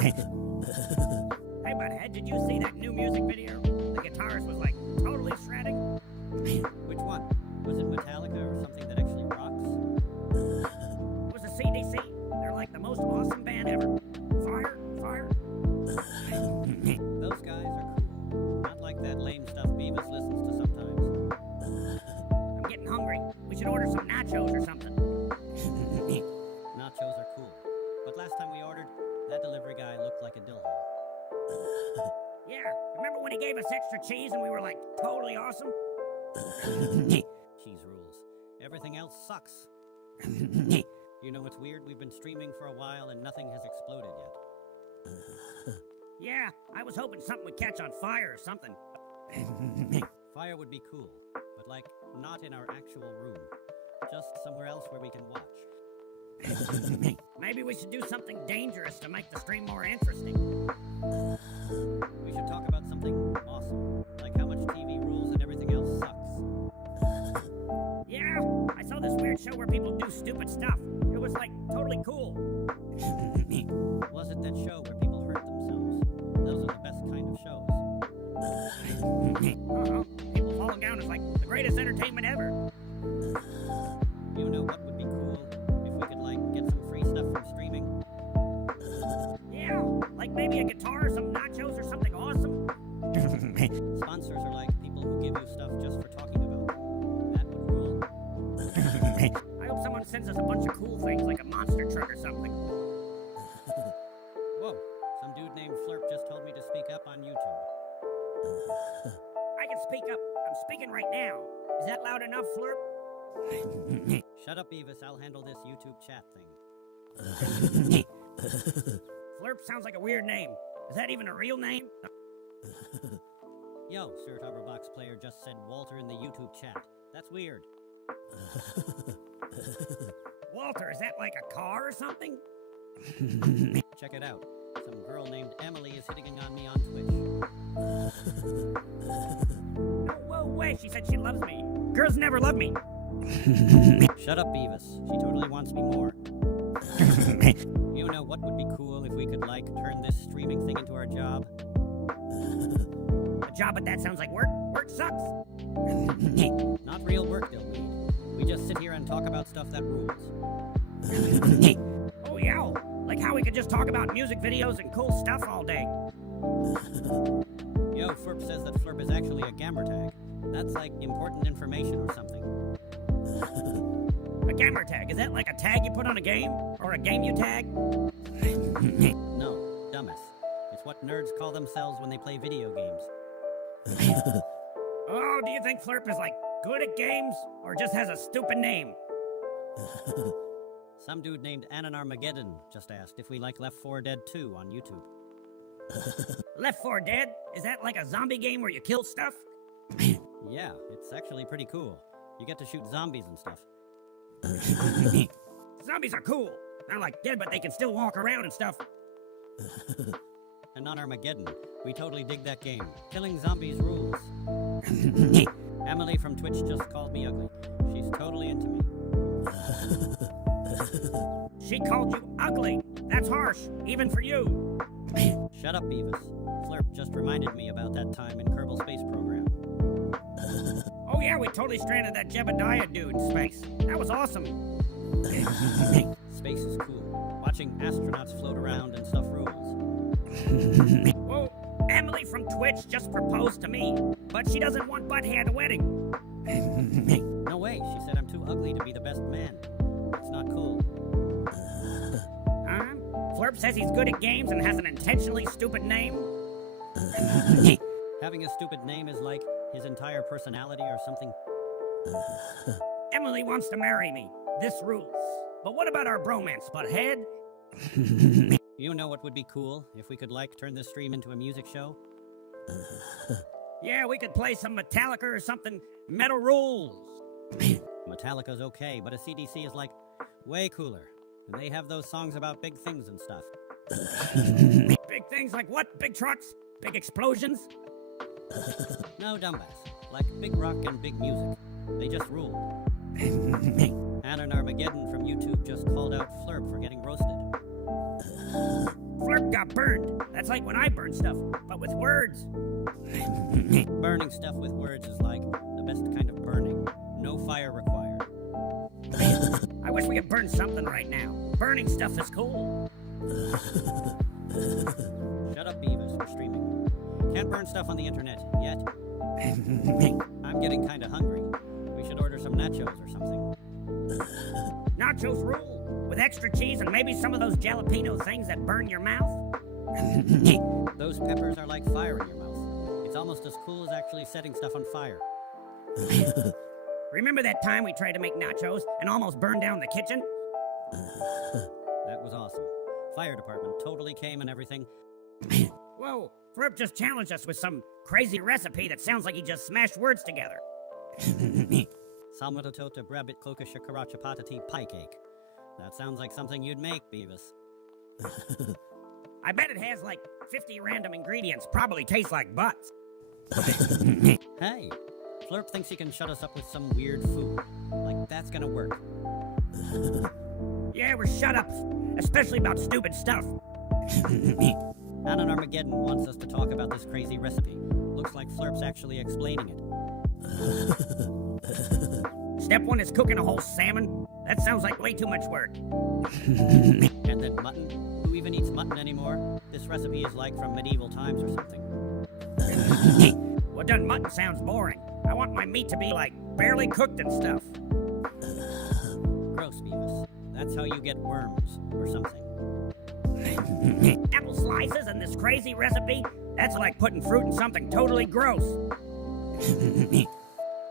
Hey, Butthead, did you see that new music video? The guitarist was like totally shredding. Which one? Was it Metallica or something that actually rocks? It was a CDC. They're like the most awesome band ever. Fire, fire. Those guys are cool. Not like that lame stuff Beavis listens to sometimes. I'm getting hungry. We should order some nachos or something. Nachos are cool. But last time we ordered, that delivery guy looked like a dill hole. Yeah, remember when he gave us extra cheese and we were like totally awesome? Cheese rules. Everything else sucks. You know what's weird? We've been streaming for a while and nothing has exploded yet. Yeah, I was hoping something would catch on fire or something. Fire would be cool, but like, not in our actual room. Just somewhere else where we can watch. Maybe we should do something dangerous to make the stream more interesting. We should talk about something awesome, like how much TV rules and everything else sucks. Yeah, I saw this weird show where people do stupid stuff. It was like totally cool. Was it that show where people hurt themselves? Those are the best kind of shows. People falling down is like the greatest entertainment ever. You know what would be cool? If we could, like, get some free stuff from streaming? Yeah, like maybe a guitar or some nachos or something awesome. Sponsors are like people who give you stuff just for talking about them. That would rule. I hope someone sends us a bunch of cool things like a monster truck or something. Whoa, some dude named Flurp just told me to speak up on YouTube. I can speak up. I'm speaking right now. Is that loud enough, Flurp? Shut up, Beavis. I'll handle this YouTube chat thing. Flurp sounds like a weird name. Is that even a real name? Yo, Sir Topperbox Player just said Walter in the YouTube chat. That's weird. Walter, is that like a car or something? Check it out. Some girl named Emily is hitting on me on Twitch. No, whoa, wait, she said she loves me. Girls never love me. Shut up, Beavis. She totally wants me more. You know what would be cool if we could, like, turn this streaming thing into our job? A job, but that sounds like work. Work sucks. Not real work, Dillweed. We just sit here and talk about stuff that rules. Oh, yeah. Like how we could just talk about music videos and cool stuff all day. Yo, Flurp says that Flurp is actually a gamer tag. That's like important information or something. A gamer tag, is that like a tag you put on a game? Or a game you tag? No, dumbass. It's what nerds call themselves when they play video games. Oh, do you think Flurp is like good at games? Or just has a stupid name? Some dude named Anon Armageddon just asked if we like Left 4 Dead 2 on YouTube. Left 4 Dead? Is that like a zombie game where you kill stuff? Yeah, it's actually pretty cool. You get to shoot zombies and stuff. Zombies are cool. They're like dead, but they can still walk around and stuff. And on Armageddon, we totally dig that game. Killing zombies rules. Emily from Twitch just called me ugly. She's totally into me. She called you ugly. That's harsh, even for you. Shut up, Beavis. Flurp just reminded me about that time in Kerbal Space Program. Oh yeah, we totally stranded that Jebediah dude in space. That was awesome. Space is cool. Watching astronauts float around and stuff rules. Whoa, Emily from Twitch just proposed to me, but she doesn't want Butthead at a wedding. No way, she said I'm too ugly to be the best man. That's not cool. Flurp says he's good at games and has an intentionally stupid name. Having a stupid name is like his entire personality or something. Emily wants to marry me. This rules. But what about our bromance, Butthead? You know what would be cool if we could, like, turn this stream into a music show? Yeah, we could play some Metallica or something. Metal rules. Metallica's okay, but a CDC is, like, way cooler. And they have those songs about big things and stuff. Big things like what? Big trucks? Big explosions? No, dumbass. Like big rock and big music. They just rule. Anon Armageddon from YouTube just called out Flurp for getting roasted. Flurp got burned. That's like when I burn stuff, but with words. Burning stuff with words is like the best kind of burning. No fire required. I wish we could burn something right now. Burning stuff is cool. Shut up, Beavis. We're streaming. Can't burn stuff on the internet yet. I'm getting kinda hungry. We should order some nachos or something. Nachos rule, with extra cheese and maybe some of those jalapeno things that burn your mouth. Those peppers are like fire in your mouth. It's almost as cool as actually setting stuff on fire. Remember that time we tried to make nachos and almost burned down the kitchen? That was awesome. Fire department totally came and everything. Whoa, Flip just challenged us with some crazy recipe that sounds like he just smashed words together. Salmatotota brabit kloka shakaracha patati pie cake. That sounds like something you'd make, Beavis. I bet it has like 50 random ingredients, probably tastes like butts. Hey, Flurp thinks he can shut us up with some weird food. Like, that's gonna work. Yeah, we're shut up, especially about stupid stuff. Anon Armageddon wants us to talk about this crazy recipe. Looks like Flurp's actually explaining it. Step 1 is cooking a whole salmon. That sounds like way too much work. And then mutton? Who even eats mutton anymore? This recipe is like from medieval times or something. Well, done mutton sounds boring. I want my meat to be like barely cooked and stuff. Gross, Beavis. That's how you get worms or something. Apple slices and this crazy recipe? That's like putting fruit in something totally gross.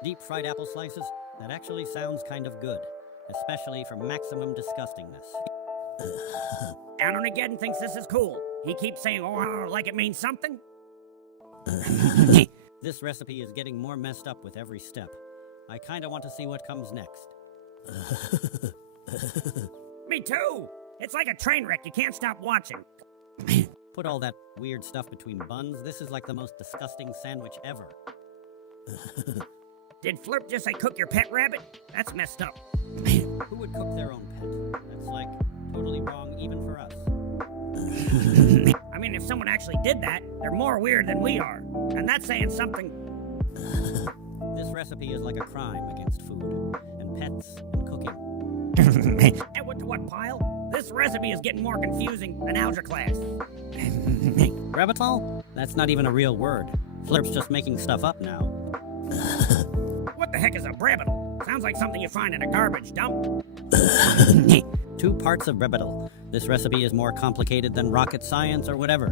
Deep fried apple slices? That actually sounds kind of good. Especially for maximum disgustingness. Anon thinks this is cool. He keeps saying, oh, like it means something. This recipe is getting more messed up with every step. I kinda want to see what comes next. Me too! It's like a train wreck, you can't stop watching. Put all that weird stuff between buns. This is like the most disgusting sandwich ever. Did Flurp just say cook your pet rabbit? That's messed up. Who would cook their own pet? That's like totally wrong even for us. I mean, if someone actually did that, they're more weird than we are. And that's saying something. This recipe is like a crime against food, and pets, and cooking. And what to what pile? This recipe is getting more confusing than algebra class. Rabbitol? That's not even a real word. Flurp's just making stuff up now. What the heck is a brabbital? Sounds like something you find in a garbage dump. 2 parts of brabbital. This recipe is more complicated than rocket science or whatever.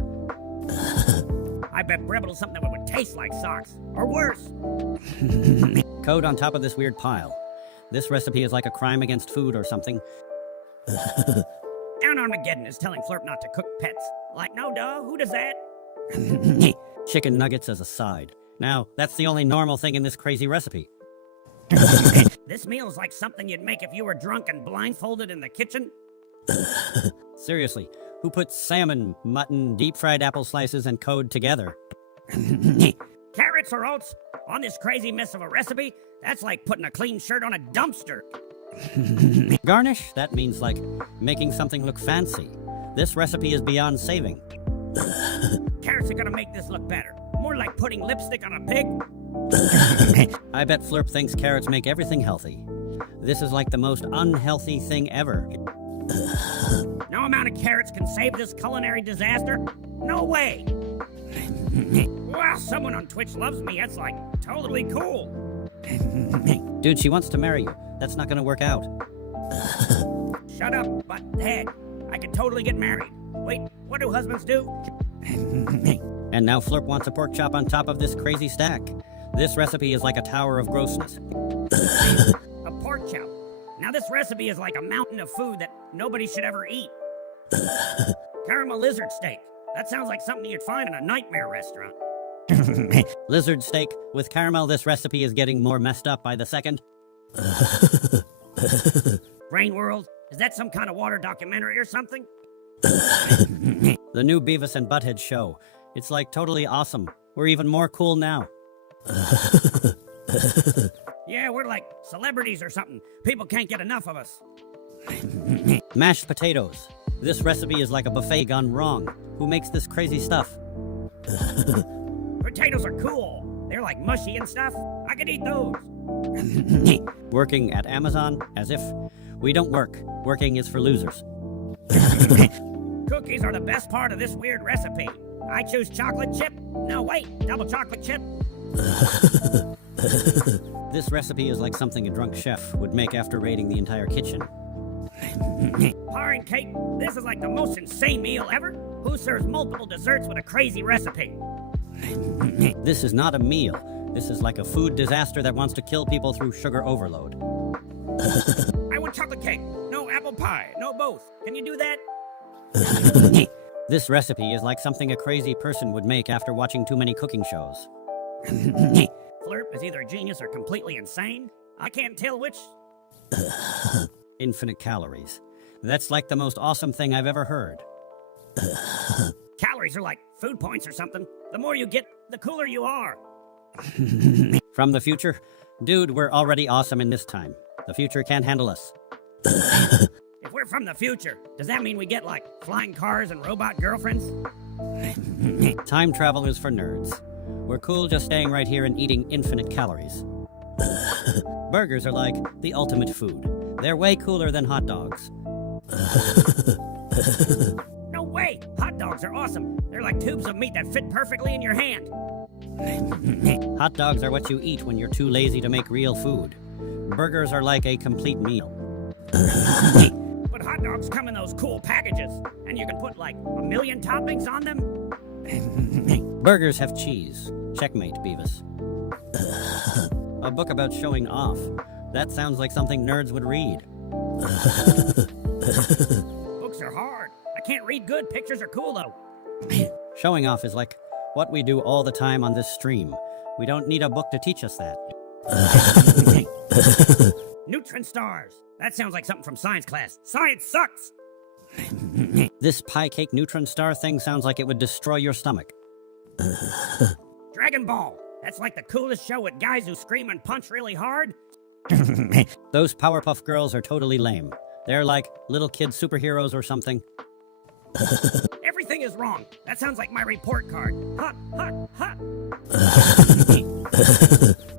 I bet brabbital's something that would taste like socks. Or worse. Code on top of this weird pile. This recipe is like a crime against food or something. Anon Armageddon is telling Flurp not to cook pets. Like, no duh, who does that? Chicken nuggets as a side. Now, that's the only normal thing in this crazy recipe. This meal is like something you'd make if you were drunk and blindfolded in the kitchen. Seriously, who puts salmon, mutton, deep-fried apple slices, and code together? Carrots or oats? On this crazy mess of a recipe? That's like putting a clean shirt on a dumpster. Garnish? That means like making something look fancy. This recipe is beyond saving. Carrots are gonna make this look better. More like putting lipstick on a pig. I bet Flurp thinks carrots make everything healthy. This is like the most unhealthy thing ever. No amount of carrots can save this culinary disaster? No way! Wow, someone on Twitch loves me. That's like totally cool. Dude, she wants to marry you. That's not gonna work out. Shut up, butthead. I could totally get married. Wait, what do husbands do? And now Flurp wants a pork chop on top of this crazy stack. This recipe is like a tower of grossness. A pork chop. Now this recipe is like a mountain of food that nobody should ever eat. Caramel lizard steak. That sounds like something you'd find in a nightmare restaurant. Lizard steak with caramel. This recipe is getting more messed up by the second. Brain World? Is that some kind of water documentary or something? The new Beavis and Butthead show. It's like totally awesome. We're even more cool now. Yeah, we're like celebrities or something. People can't get enough of us. Mashed potatoes. This recipe is like a buffet gone wrong. Who makes this crazy stuff? Potatoes are cool. They're like mushy and stuff. I could eat those. Working at Amazon? As if. We don't work. Working is for losers. Cookies are the best part of this weird recipe. I choose chocolate chip. No, wait, double chocolate chip. This recipe is like something a drunk chef would make after raiding the entire kitchen. Pie and cake, this is like the most insane meal ever. Who serves multiple desserts with a crazy recipe? This is not a meal. This is like a food disaster that wants to kill people through sugar overload. I want chocolate cake. No apple pie. No both. Can you do that? This recipe is like something a crazy person would make after watching too many cooking shows. Flirp is either a genius or completely insane. I can't tell which. Infinite calories. That's like the most awesome thing I've ever heard. Calories are like food points or something. The more you get, the cooler you are. From the future? Dude, we're already awesome in this time. The future can't handle us. If we're from the future, does that mean we get like flying cars and robot girlfriends? Time travel is for nerds. We're cool just staying right here and eating infinite calories. Burgers are like the ultimate food. They're way cooler than hot dogs. No way! Hot dogs are awesome. They're like tubes of meat that fit perfectly in your hand. Hot dogs are what you eat when you're too lazy to make real food. Burgers are like a complete meal. But hot dogs come in those cool packages, and you can put like 1,000,000 toppings on them. Burgers have cheese. Checkmate, Beavis. A book about showing off. That sounds like something nerds would read. Books are hard. I can't read good. Pictures are cool though. Showing off is like what we do all the time on this stream. We don't need a book to teach us that. Neutron stars. That sounds like something from science class. Science sucks. This pie cake neutron star thing sounds like it would destroy your stomach. Dragon Ball. That's like the coolest show with guys who scream and punch really hard. Those Powerpuff Girls are totally lame. They're like little kid superheroes or something. Everything is wrong. That sounds like my report card. Hot, hot, hot.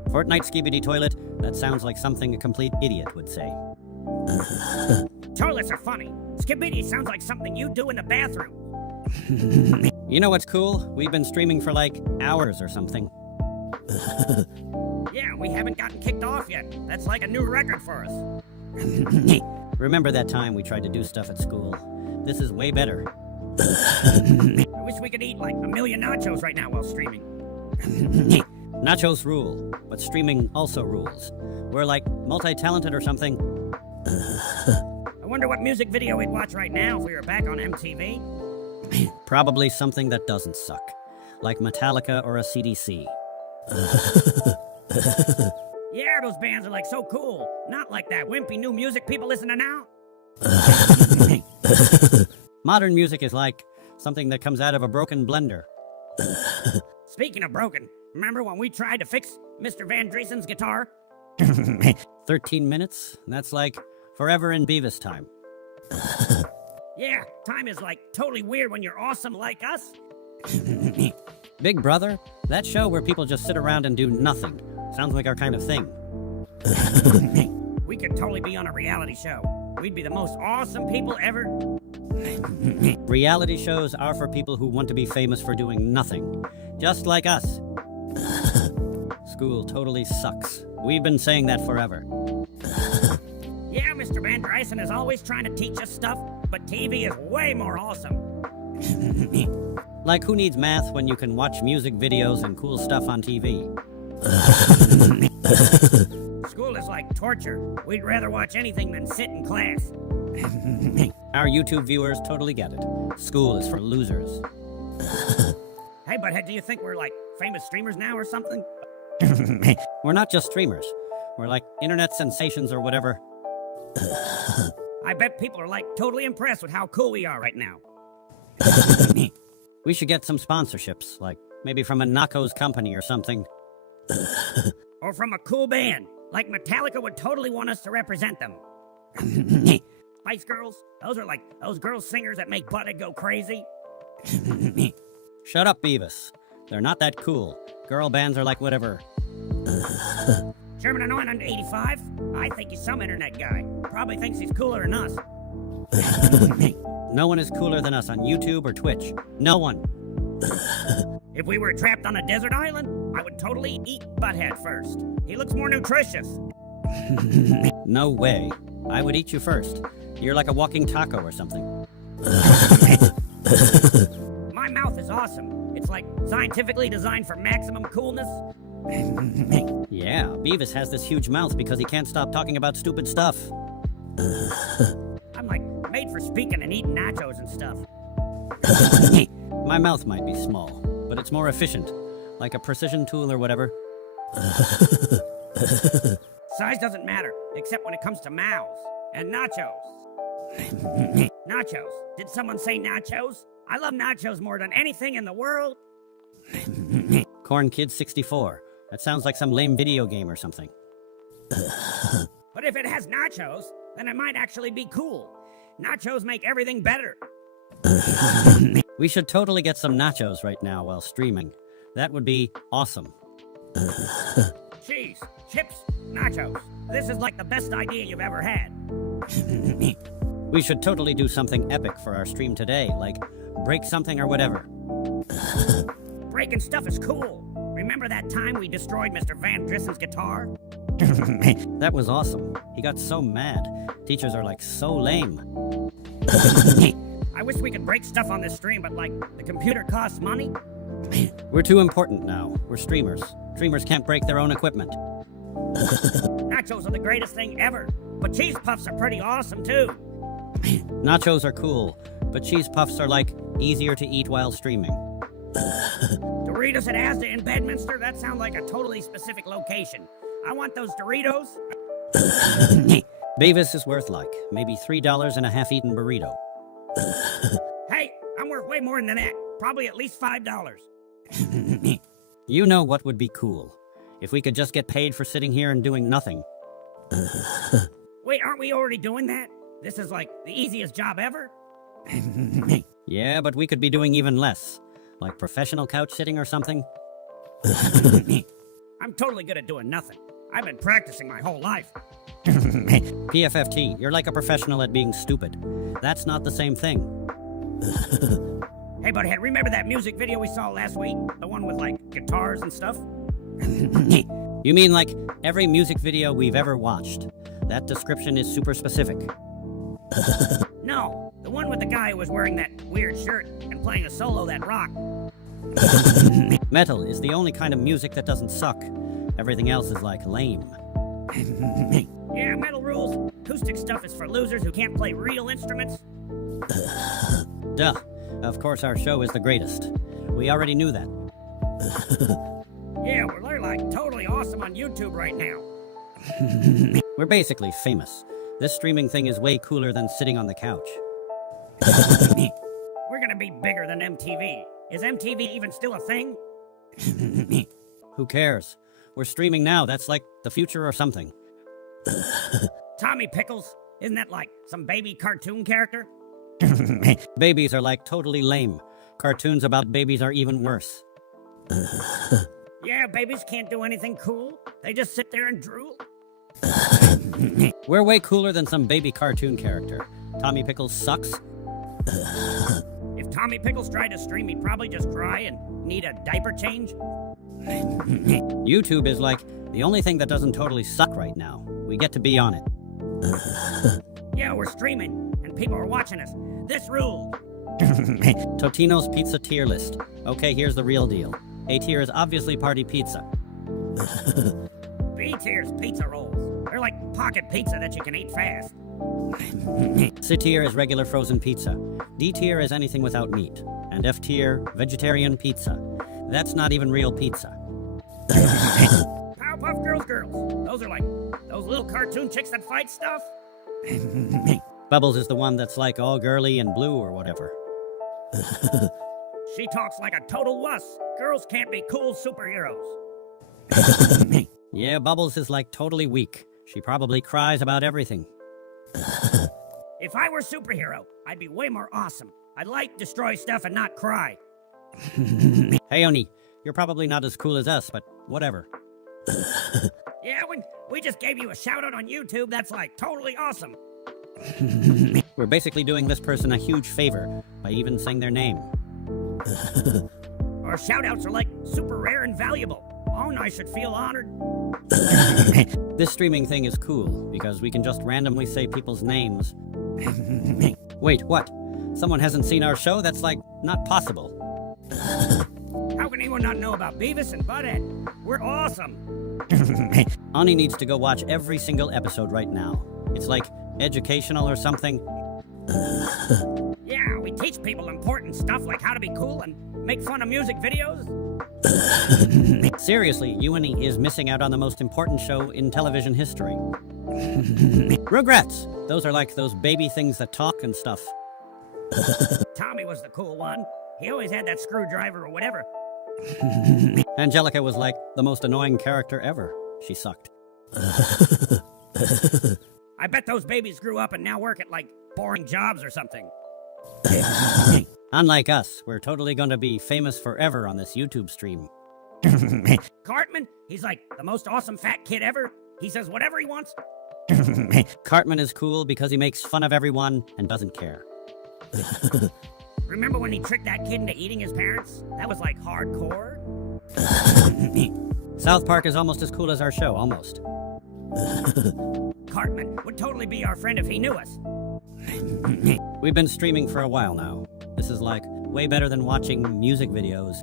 Fortnite Skibidi Toilet. That sounds like something a complete idiot would say. Toilets are funny. Skibidi sounds like something you do in the bathroom. You know what's cool? We've been streaming for like hours or something. Yeah, we haven't gotten kicked off yet. That's like a new record for us. Remember that time we tried to do stuff at school? This is way better. I wish we could eat like 1,000,000 nachos right now while streaming. Nachos rule, but streaming also rules. We're like multi-talented or something. I wonder what music video we'd watch right now if we were back on MTV. Probably something that doesn't suck, like Metallica or a CDC. Yeah, those bands are like so cool. Not like that wimpy new music people listen to now. Modern music is like something that comes out of a broken blender. Speaking of broken, remember when we tried to fix Mr. Van Driesen's guitar? 13 minutes? That's like forever in Beavis time. Yeah, time is like totally weird when you're awesome like us. Big Brother? That show where people just sit around and do nothing. Sounds like our kind of thing. We could totally be on a reality show. We'd be the most awesome people ever. Reality shows are for people who want to be famous for doing nothing. Just like us. School totally sucks. We've been saying that forever. Yeah, Mr. Van Driesen is always trying to teach us stuff, but TV is way more awesome. Like, who needs math when you can watch music videos and cool stuff on TV? School is like torture. We'd rather watch anything than sit in class. Our YouTube viewers totally get it. School is for losers. Hey, Butthead, do you think we're like famous streamers now or something? We're not just streamers. We're like internet sensations or whatever. I bet people are like totally impressed with how cool we are right now. We should get some sponsorships, like maybe from a Naco's company or something. Or from a cool band. Like Metallica would totally want us to represent them. Spice Girls? Those are like those girl singers that make Butthead go crazy. Shut up, Beavis. They're not that cool. Girl bands are like whatever. Sherman Annoying under 85? I think he's some internet guy. Probably thinks he's cooler than us. No one is cooler than us on YouTube or Twitch. No one. If we were trapped on a desert island, I would totally eat Butthead first. He looks more nutritious. No way. I would eat you first. You're like a walking taco or something. My mouth is awesome. It's like scientifically designed for maximum coolness. Yeah, Beavis has this huge mouth because he can't stop talking about stupid stuff. I'm like made for speaking and eating nachos and stuff. My mouth might be small, but it's more efficient. Like a precision tool or whatever. Size doesn't matter, except when it comes to mouths. And nachos. Nachos. Did someone say nachos? I love nachos more than anything in the world. Corn Kid 64. That sounds like some lame video game or something. But if it has nachos, then it might actually be cool. Nachos make everything better. We should totally get some nachos right now while streaming. That would be awesome. Cheese, chips, nachos. This is like the best idea you've ever had. We should totally do something epic for our stream today, like break something or whatever. Breaking stuff is cool. Remember that time we destroyed Mr. Van Drissen's guitar? That was awesome. He got so mad. Teachers are like so lame. I wish we could break stuff on this stream, but like, the computer costs money. We're too important now. We're streamers. Streamers can't break their own equipment. Nachos are the greatest thing ever, but cheese puffs are pretty awesome too. Nachos are cool, but cheese puffs are like easier to eat while streaming. Doritos at Asda in Bedminster? That sounds like a totally specific location. I want those Doritos. Beavis is worth like maybe $3 and a half-eaten burrito. Hey, I'm worth way more than that. Probably at least $5. You know what would be cool? If we could just get paid for sitting here and doing nothing. Wait, aren't we already doing that? This is like the easiest job ever? Yeah, but we could be doing even less. Like professional couch sitting or something. I'm totally good at doing nothing. I've been practicing my whole life. PFFT, you're like a professional at being stupid. That's not the same thing. Hey, Butthead, remember that music video we saw last week? The one with, like, guitars and stuff? You mean like every music video we've ever watched? That description is super specific. No, the one with the guy who was wearing that weird shirt and playing a solo that rocked. Metal is the only kind of music that doesn't suck. Everything else is like lame. Yeah, metal rules. Acoustic stuff is for losers who can't play real instruments. Duh. Of course our show is the greatest. We already knew that. Yeah, we're like totally awesome on YouTube right now. We're basically famous. This streaming thing is way cooler than sitting on the couch. We're gonna be bigger than MTV. Is MTV even still a thing? Who cares? We're streaming now. That's like the future or something. Tommy Pickles? Isn't that like some baby cartoon character? Babies are like totally lame. Cartoons about babies are even worse. Yeah, babies can't do anything cool. They just sit there and drool. We're way cooler than some baby cartoon character. Tommy Pickles sucks. If Tommy Pickles tried to stream, he'd probably just cry and need a diaper change. YouTube is like the only thing that doesn't totally suck right now. We get to be on it. Yeah, we're streaming, and people are watching us. This ruled. Totino's pizza tier list. Okay, here's the real deal. A tier is obviously party pizza. B tier's pizza rolls. They're like pocket pizza that you can eat fast. C tier is regular frozen pizza. D tier is anything without meat. And F tier, vegetarian pizza. That's not even real pizza. Powerpuff Girls. Those are like those little cartoon chicks that fight stuff. Bubbles is the one that's like all girly and blue or whatever. She talks like a total wuss. Girls can't be cool superheroes. Yeah, Bubbles is like totally weak. She probably cries about everything. If I were a superhero, I'd be way more awesome. I like destroy stuff and not cry. Hey, Oni, you're probably not as cool as us, but whatever. Yeah, when we just gave you a shout out on YouTube, that's like totally awesome. We're basically doing this person a huge favor by even saying their name. Our shout outs are like super rare and valuable. Oh, I should feel honored. This streaming thing is cool because we can just randomly say people's names. Wait, what? Someone hasn't seen our show? That's like not possible. How can anyone not know about Beavis and Butthead? We're awesome. Ani needs to go watch every single episode right now. It's like educational or something. Yeah, we teach people important stuff like how to be cool and make fun of music videos. Seriously, Uni is missing out on the most important show in television history. Rugrats! Those are like those baby things that talk and stuff. Tommy was the cool one. He always had that screwdriver or whatever. Angelica was like the most annoying character ever. She sucked. I bet those babies grew up and now work at like boring jobs or something. Unlike us, we're totally gonna be famous forever on this YouTube stream. Cartman, he's like the most awesome fat kid ever. He says whatever he wants. Cartman is cool because he makes fun of everyone and doesn't care. Remember when he tricked that kid into eating his parents? That was like hardcore. South Park is almost as cool as our show, almost. Cartman would totally be our friend if he knew us. We've been streaming for a while now. This is like way better than watching music videos.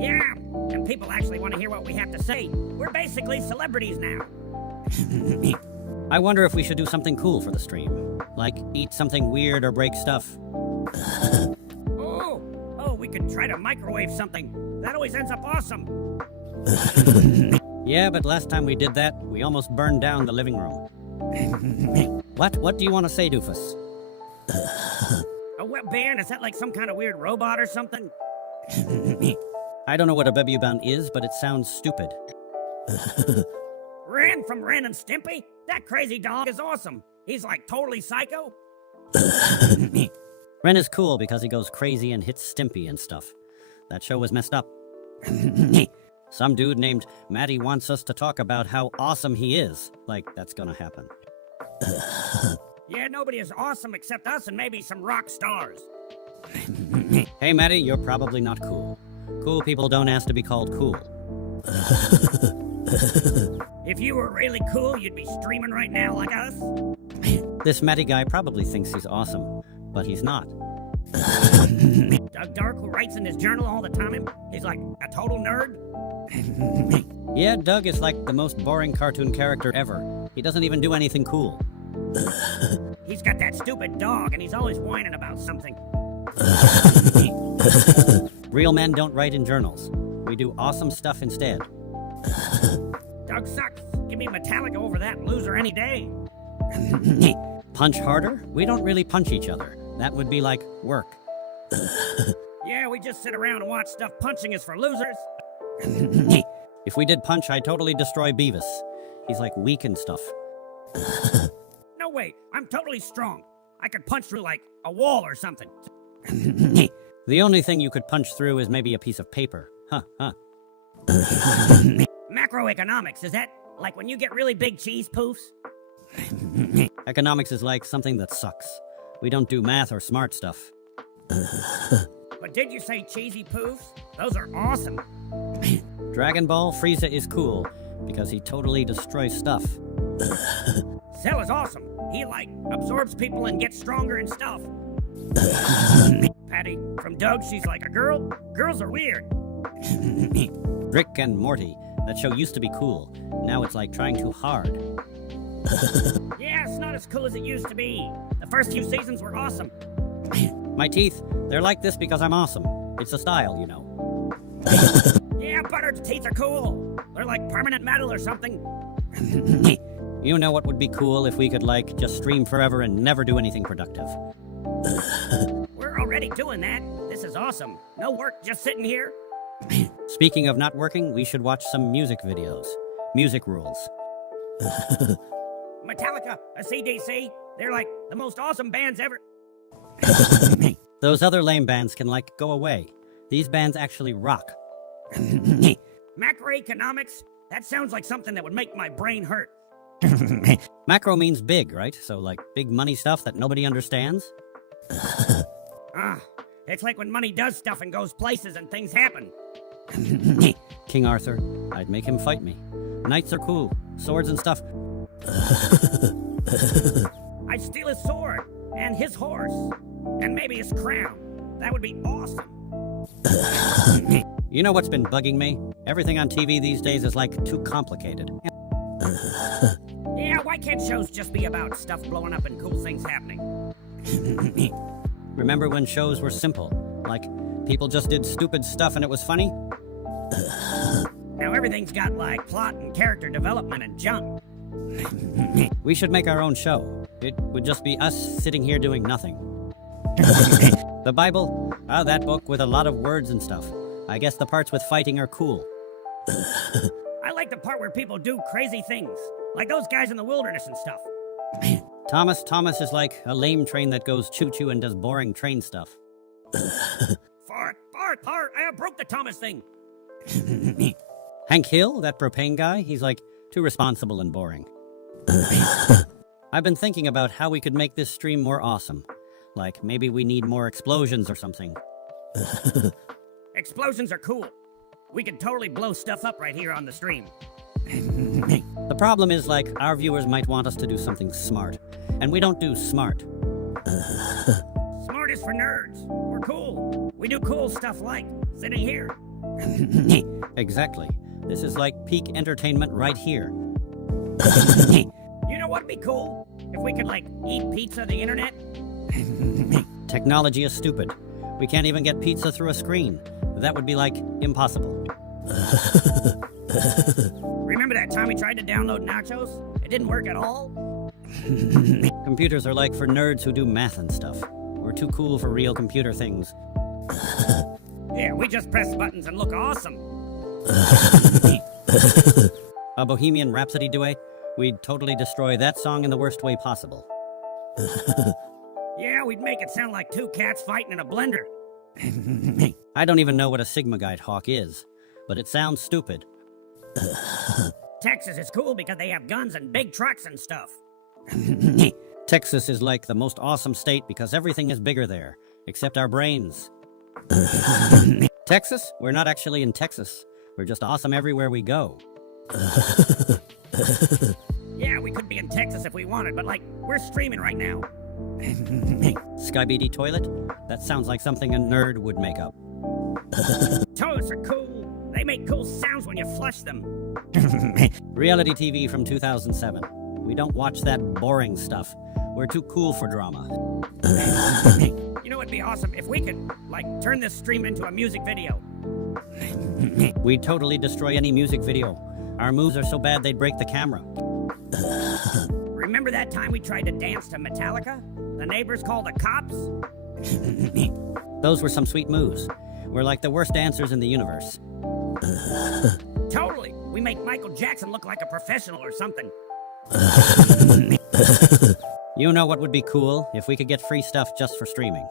Yeah, and people actually want to hear what we have to say. We're basically celebrities now. I wonder if we should do something cool for the stream. Like eat something weird or break stuff. Oh, we could try to microwave something. That always ends up awesome. Yeah, but last time we did that, we almost burned down the living room. What do you want to say, Doofus? A web band? Is that like some kind of weird robot or something? I don't know what a Beavis and Butthead is, but it sounds stupid. Ren from Ren and Stimpy? That crazy dog is awesome. He's like totally psycho. Ren is cool because he goes crazy and hits Stimpy and stuff. That show was messed up. Some dude named Matty wants us to talk about how awesome he is. Like, that's gonna happen. Yeah, nobody is awesome except us and maybe some rock stars. Hey, Matty, you're probably not cool. Cool people don't ask to be called cool. If you were really cool, you'd be streaming right now like us. This Matty guy probably thinks he's awesome, but he's not. Doug Dark, who writes in his journal all the time, he's like a total nerd. Yeah, Doug is like the most boring cartoon character ever. He doesn't even do anything cool. He's got that stupid dog and he's always whining about something. Real men don't write in journals. We do awesome stuff instead. Doug sucks. Give me Metallica over that loser any day. Punch harder? We don't really punch each other. That would be like work. Yeah, we just sit around and watch stuff. Punching is for losers. If we did punch, I'd totally destroy Beavis. He's like weak and stuff. No way, I'm totally strong. I could punch through like a wall or something. The only thing you could punch through is maybe a piece of paper. Huh. Macroeconomics, is that like when you get really big cheese poofs? Economics is like something that sucks. We don't do math or smart stuff. But did you say cheesy poofs? Those are awesome. Dragon Ball, Frieza is cool because he totally destroys stuff. Cell is awesome. He like absorbs people and gets stronger and stuff. Patty, from Doug, she's like a girl. Girls are weird. Rick and Morty, that show used to be cool. Now it's like trying too hard. Yeah, it's not as cool as it used to be. The first few seasons were awesome. My teeth, they're like this because I'm awesome. It's a style, you know. Yeah, Butter's teeth are cool. They're like permanent metal or something. You know what would be cool if we could, like, just stream forever and never do anything productive? We're already doing that. This is awesome. No work, just sitting here. Speaking of not working, we should watch some music videos. Music rules. Metallica, a CDC, they're like the most awesome bands ever. Those other lame bands can, like, go away. These bands actually rock. Macroeconomics? That sounds like something that would make my brain hurt. Macro means big, right? So, like, big money stuff that nobody understands? It's like when money does stuff and goes places and things happen. King Arthur, I'd make him fight me. Knights are cool. Swords and stuff. I'd steal his sword, and his horse, and maybe his crown. That would be awesome. You know what's been bugging me? Everything on TV these days is, like, too complicated. Yeah, why can't shows just be about stuff blowing up and cool things happening? Remember when shows were simple? Like, people just did stupid stuff and it was funny? Now everything's got, like, plot and character development and junk. We should make our own show. It would just be us sitting here doing nothing. The Bible? That book with a lot of words and stuff. I guess the parts with fighting are cool. I like the part where people do crazy things, like those guys in the wilderness and stuff. Thomas is like a lame train that goes choo-choo and does boring train stuff. Fart! I broke the Thomas thing. Hank Hill, that propane guy, he's like too responsible and boring. I've been thinking about how we could make this stream more awesome. Like, maybe we need more explosions or something. Explosions are cool. We could totally blow stuff up right here on the stream. The problem is, like, our viewers might want us to do something smart. And we don't do smart. Smart is for nerds. We're cool. We do cool stuff like sitting here. Exactly. This is like peak entertainment right here. You know what'd be cool? If we could, like, eat pizza the internet? Technology is stupid. We can't even get pizza through a screen. That would be, like, impossible. Remember that time we tried to download nachos? It didn't work at all? Computers are like for nerds who do math and stuff. We're too cool for real computer things. Yeah, we just press buttons and look awesome. A Bohemian Rhapsody duet? We'd totally destroy that song in the worst way possible. Yeah, we'd make it sound like two cats fighting in a blender. I don't even know what a Sigma Guide hawk is, but it sounds stupid. Texas is cool because they have guns and big trucks and stuff. Texas is like the most awesome state because everything is bigger there, except our brains. Texas? We're not actually in Texas. We're just awesome everywhere we go. Yeah, we could be in Texas if we wanted, but, like, we're streaming right now. Skybeady toilet? That sounds like something a nerd would make up. Toilets are cool. They make cool sounds when you flush them. Reality TV from 2007. We don't watch that boring stuff. We're too cool for drama. You know, it'd be awesome if we could, like, turn this stream into a music video. We'd totally destroy any music video. Our moves are so bad they'd break the camera. Remember that time we tried to dance to Metallica? The neighbors called the cops? Those were some sweet moves. We're like the worst dancers in the universe. Totally. We make Michael Jackson look like a professional or something. You know what would be cool? If we could get free stuff just for streaming.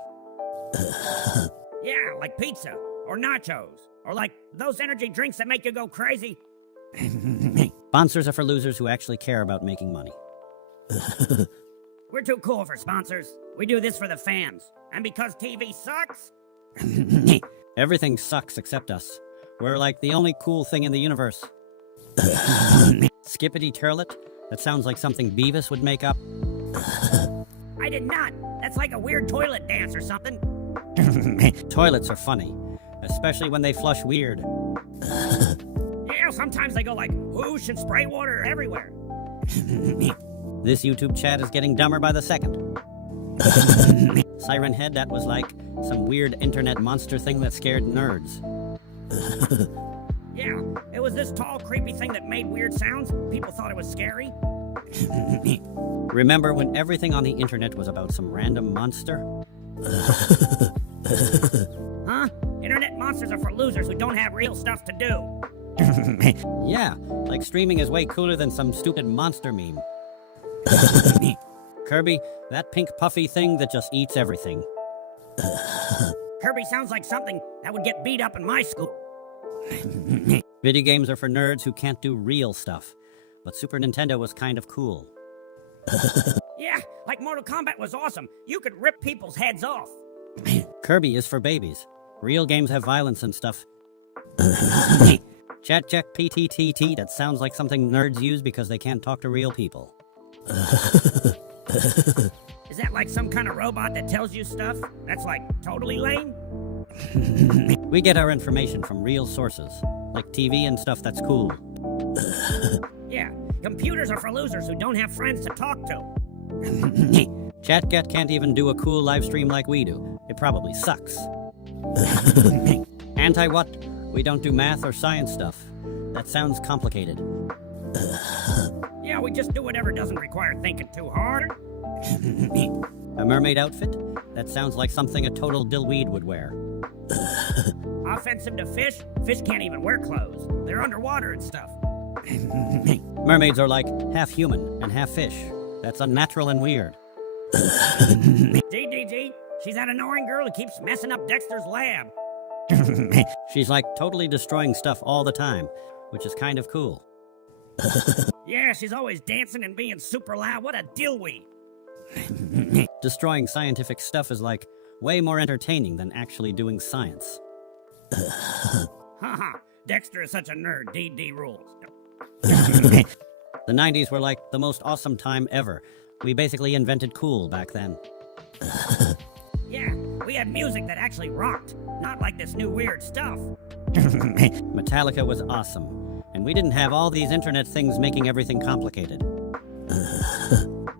Yeah, like pizza, or nachos, or like those energy drinks that make you go crazy. Sponsors are for losers who actually care about making money. We're too cool for sponsors. We do this for the fans. And because TV sucks? Everything sucks except us. We're like the only cool thing in the universe. Skippity turlet? That sounds like something Beavis would make up. I did not. That's like a weird toilet dance or something. Toilets are funny, especially when they flush weird. Yeah, sometimes they go like whoosh and spray water everywhere. This YouTube chat is getting dumber by the second. Siren Head, that was like some weird internet monster thing that scared nerds. Yeah, it was this tall, creepy thing that made weird sounds. People thought it was scary. Remember when everything on the internet was about some random monster? Huh? Internet monsters are for losers who don't have real stuff to do. Yeah, like streaming is way cooler than some stupid monster meme. Kirby, that pink puffy thing that just eats everything. Kirby sounds like something that would get beat up in my school. Video games are for nerds who can't do real stuff, but Super Nintendo was kind of cool. Yeah, like Mortal Kombat was awesome. You could rip people's heads off. Kirby is for babies. Real games have violence and stuff. chatgpt, that sounds like something nerds use because they can't talk to real people. Is that like some kind of robot that tells you stuff? That's like totally lame? We get our information from real sources, like TV and stuff that's cool. Yeah, computers are for losers who don't have friends to talk to. ChatGPT can't even do a cool live stream like we do. It probably sucks. Anti-what? We don't do math or science stuff. That sounds complicated. Yeah, we just do whatever doesn't require thinking too hard. A mermaid outfit? That sounds like something a total dillweed would wear. Offensive to fish? Fish can't even wear clothes. They're underwater and stuff. Mermaids are like half human and half fish. That's unnatural and weird. DDG, she's that annoying girl who keeps messing up Dexter's lab. She's like totally destroying stuff all the time, which is kind of cool. Yeah, she's always dancing and being super loud. What a dillweed. Destroying scientific stuff is like way more entertaining than actually doing science. Haha, Dexter is such a nerd. DD rules. The 90s were like the most awesome time ever. We basically invented cool back then. Yeah, we had music that actually rocked, not like this new weird stuff. Metallica was awesome, and we didn't have all these internet things making everything complicated.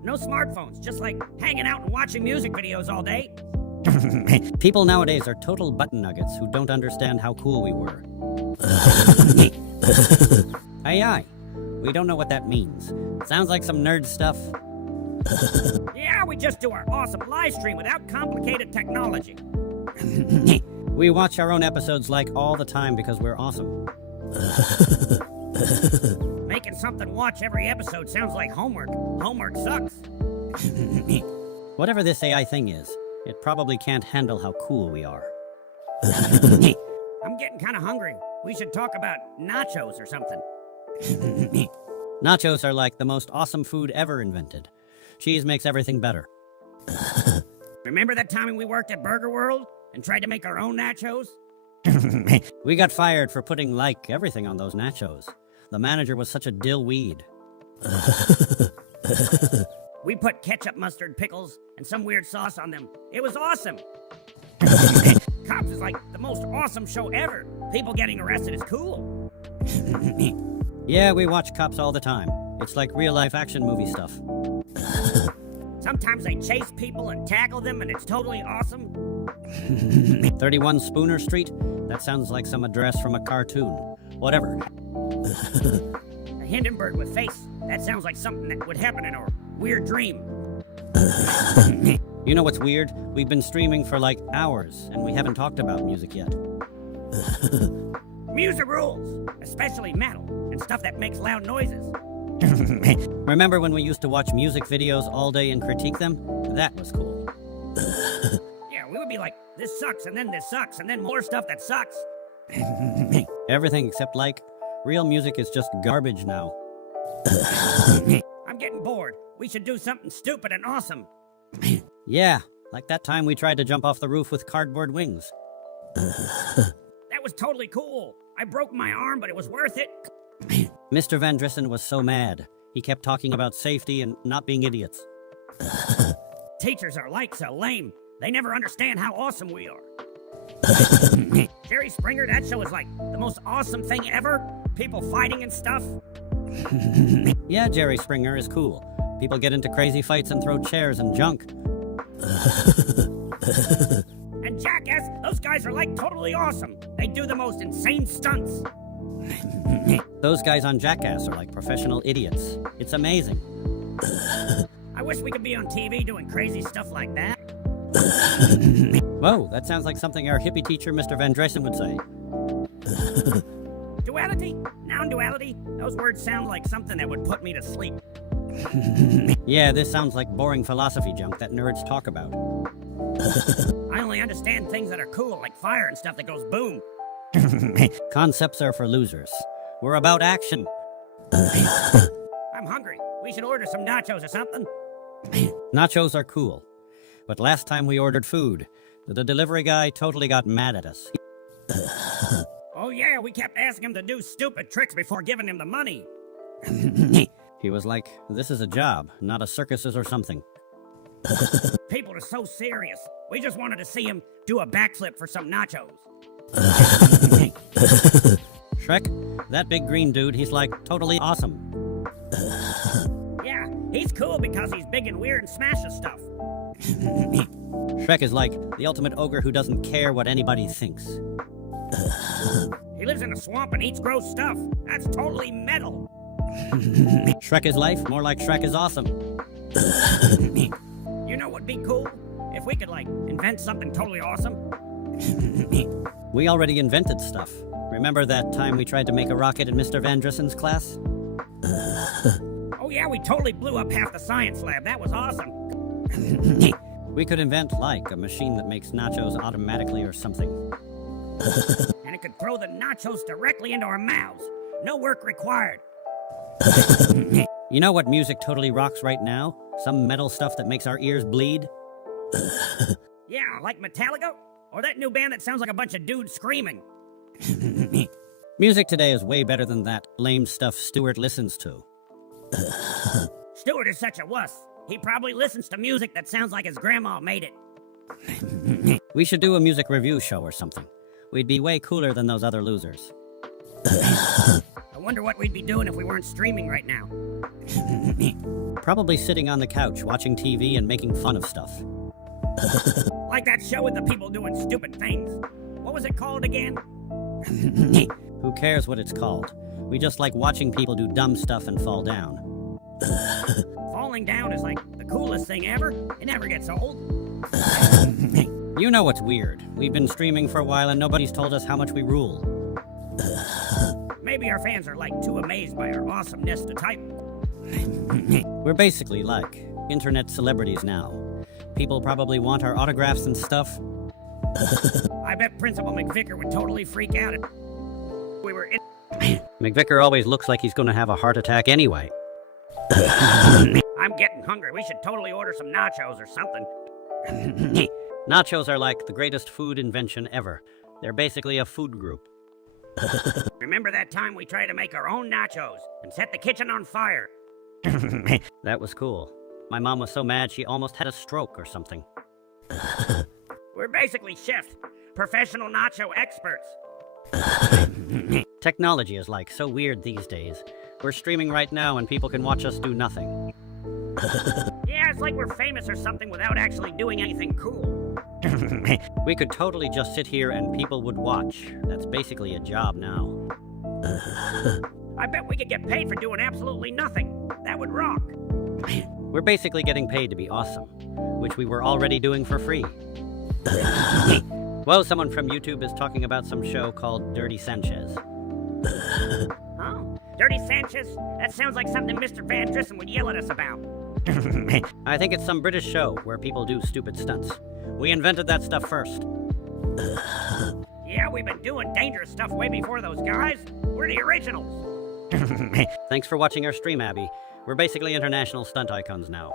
No smartphones, just like hanging out and watching music videos all day. People nowadays are total button nuggets who don't understand how cool we were. AI. We don't know what that means. Sounds like some nerd stuff. Yeah, we just do our awesome live stream without complicated technology. We watch our own episodes like all the time because we're awesome. Making something watch every episode sounds like homework. Homework sucks. Whatever this AI thing is, it probably can't handle how cool we are. I'm getting kind of hungry. We should talk about nachos or something. Nachos are like the most awesome food ever invented. Cheese makes everything better. Remember that time when we worked at Burger World and tried to make our own nachos? We got fired for putting like everything on those nachos. The manager was such a dillweed. We put ketchup, mustard, pickles, and some weird sauce on them. It was awesome. Cops is like the most awesome show ever. People getting arrested is cool. Yeah, we watch Cops all the time. It's like real-life action movie stuff. Sometimes they chase people and tackle them, and it's totally awesome. 31 Spooner Street? That sounds like some address from a cartoon. Whatever. A Hindenburg with face. That sounds like something that would happen in a weird dream. You know what's weird? We've been streaming for like hours, and we haven't talked about music yet. Music rules, especially metal and stuff that makes loud noises. Remember when we used to watch music videos all day and critique them? That was cool. Yeah, we would be like, this sucks, and then this sucks, and then more stuff that sucks. Everything except like, real music is just garbage now. I'm getting bored. We should do something stupid and awesome. Yeah, like that time we tried to jump off the roof with cardboard wings. That was totally cool. I broke my arm, but it was worth it. Mr. Van Drissen was so mad. He kept talking about safety and not being idiots. Teachers are like so lame. They never understand how awesome we are. Jerry Springer, that show is like the most awesome thing ever. People fighting and stuff. Yeah, Jerry Springer is cool. People get into crazy fights and throw chairs and junk. And Jackass, those guys are like totally awesome. They do the most insane stunts. Those guys on Jackass are like professional idiots. It's amazing. I wish we could be on TV doing crazy stuff like that. Whoa, that sounds like something our hippie teacher, Mr. Van Drissen, would say. Duality? Non-duality? Those words sound like something that would put me to sleep. Yeah, this sounds like boring philosophy junk that nerds talk about. I only understand things that are cool, like fire and stuff that goes boom. Concepts are for losers. We're about action. I'm hungry. We should order some nachos or something. Nachos are cool. But last time we ordered food, the delivery guy totally got mad at us. Oh yeah, we kept asking him to do stupid tricks before giving him the money. He was like, this is a job, not a circus or something. People are so serious. We just wanted to see him do a backflip for some nachos. Shrek, that big green dude, he's like totally awesome. Yeah, he's cool because he's big and weird and smashes stuff. Shrek is like the ultimate ogre who doesn't care what anybody thinks. He lives in a swamp and eats gross stuff. That's totally metal. Shrek is life, more like Shrek is awesome. You know what'd be cool? If we could, invent something totally awesome. We already invented stuff. Remember that time we tried to make a rocket in Mr. Van Drissen's class? Oh yeah, we totally blew up half the science lab. That was awesome. We could invent, a machine that makes nachos automatically or something. And it could throw the nachos directly into our mouths. No work required. You know what music totally rocks right now? Some metal stuff that makes our ears bleed? Yeah, like Metallica? Or that new band that sounds like a bunch of dudes screaming. Music today is way better than that lame stuff Stuart listens to. Stuart is such a wuss. He probably listens to music that sounds like his grandma made it. We should do a music review show or something. We'd be way cooler than those other losers. I wonder what we'd be doing if we weren't streaming right now. Probably sitting on the couch watching TV and making fun of stuff. Like that show with the people doing stupid things. What was it called again? Who cares what it's called? We just like watching people do dumb stuff and fall down. Falling down is like the coolest thing ever. It never gets old. You know what's weird? We've been streaming for a while and nobody's told us how much we rule. Maybe our fans are too amazed by our awesomeness to type. We're basically like internet celebrities now. People probably want our autographs and stuff. I bet Principal McVicker would totally freak out if we were in. McVicker always looks like he's gonna have a heart attack anyway. I'm getting hungry. We should totally order some nachos or something. Nachos are like the greatest food invention ever. They're basically a food group. Remember that time we tried to make our own nachos and set the kitchen on fire? That was cool. My mom was so mad she almost had a stroke or something. We're basically chefs, professional nacho experts. Technology is so weird these days. We're streaming right now and people can watch us do nothing. Yeah, it's like we're famous or something without actually doing anything cool. We could totally just sit here and people would watch. That's basically a job now. I bet we could get paid for doing absolutely nothing. That would rock. We're basically getting paid to be awesome, which we were already doing for free. Well, someone from YouTube is talking about some show called Dirty Sanchez. Oh, Dirty Sanchez? That sounds like something Mr. Van Drissen would yell at us about. I think it's some British show where people do stupid stunts. We invented that stuff first. Yeah, we've been doing dangerous stuff way before those guys. We're the originals. Thanks for watching our stream, Abby. We're basically international stunt icons now.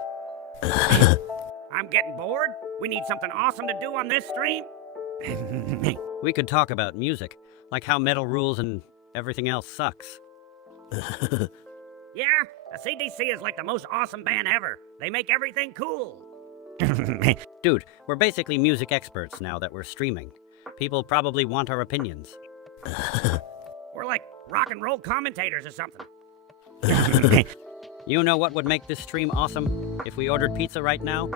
I'm getting bored. We need something awesome to do on this stream. We could talk about music, like how metal rules and everything else sucks. Yeah, the CDC is like the most awesome band ever. They make everything cool. Dude, we're basically music experts now that we're streaming. People probably want our opinions. We're like rock and roll commentators or something. You know what would make this stream awesome? If we ordered pizza right now?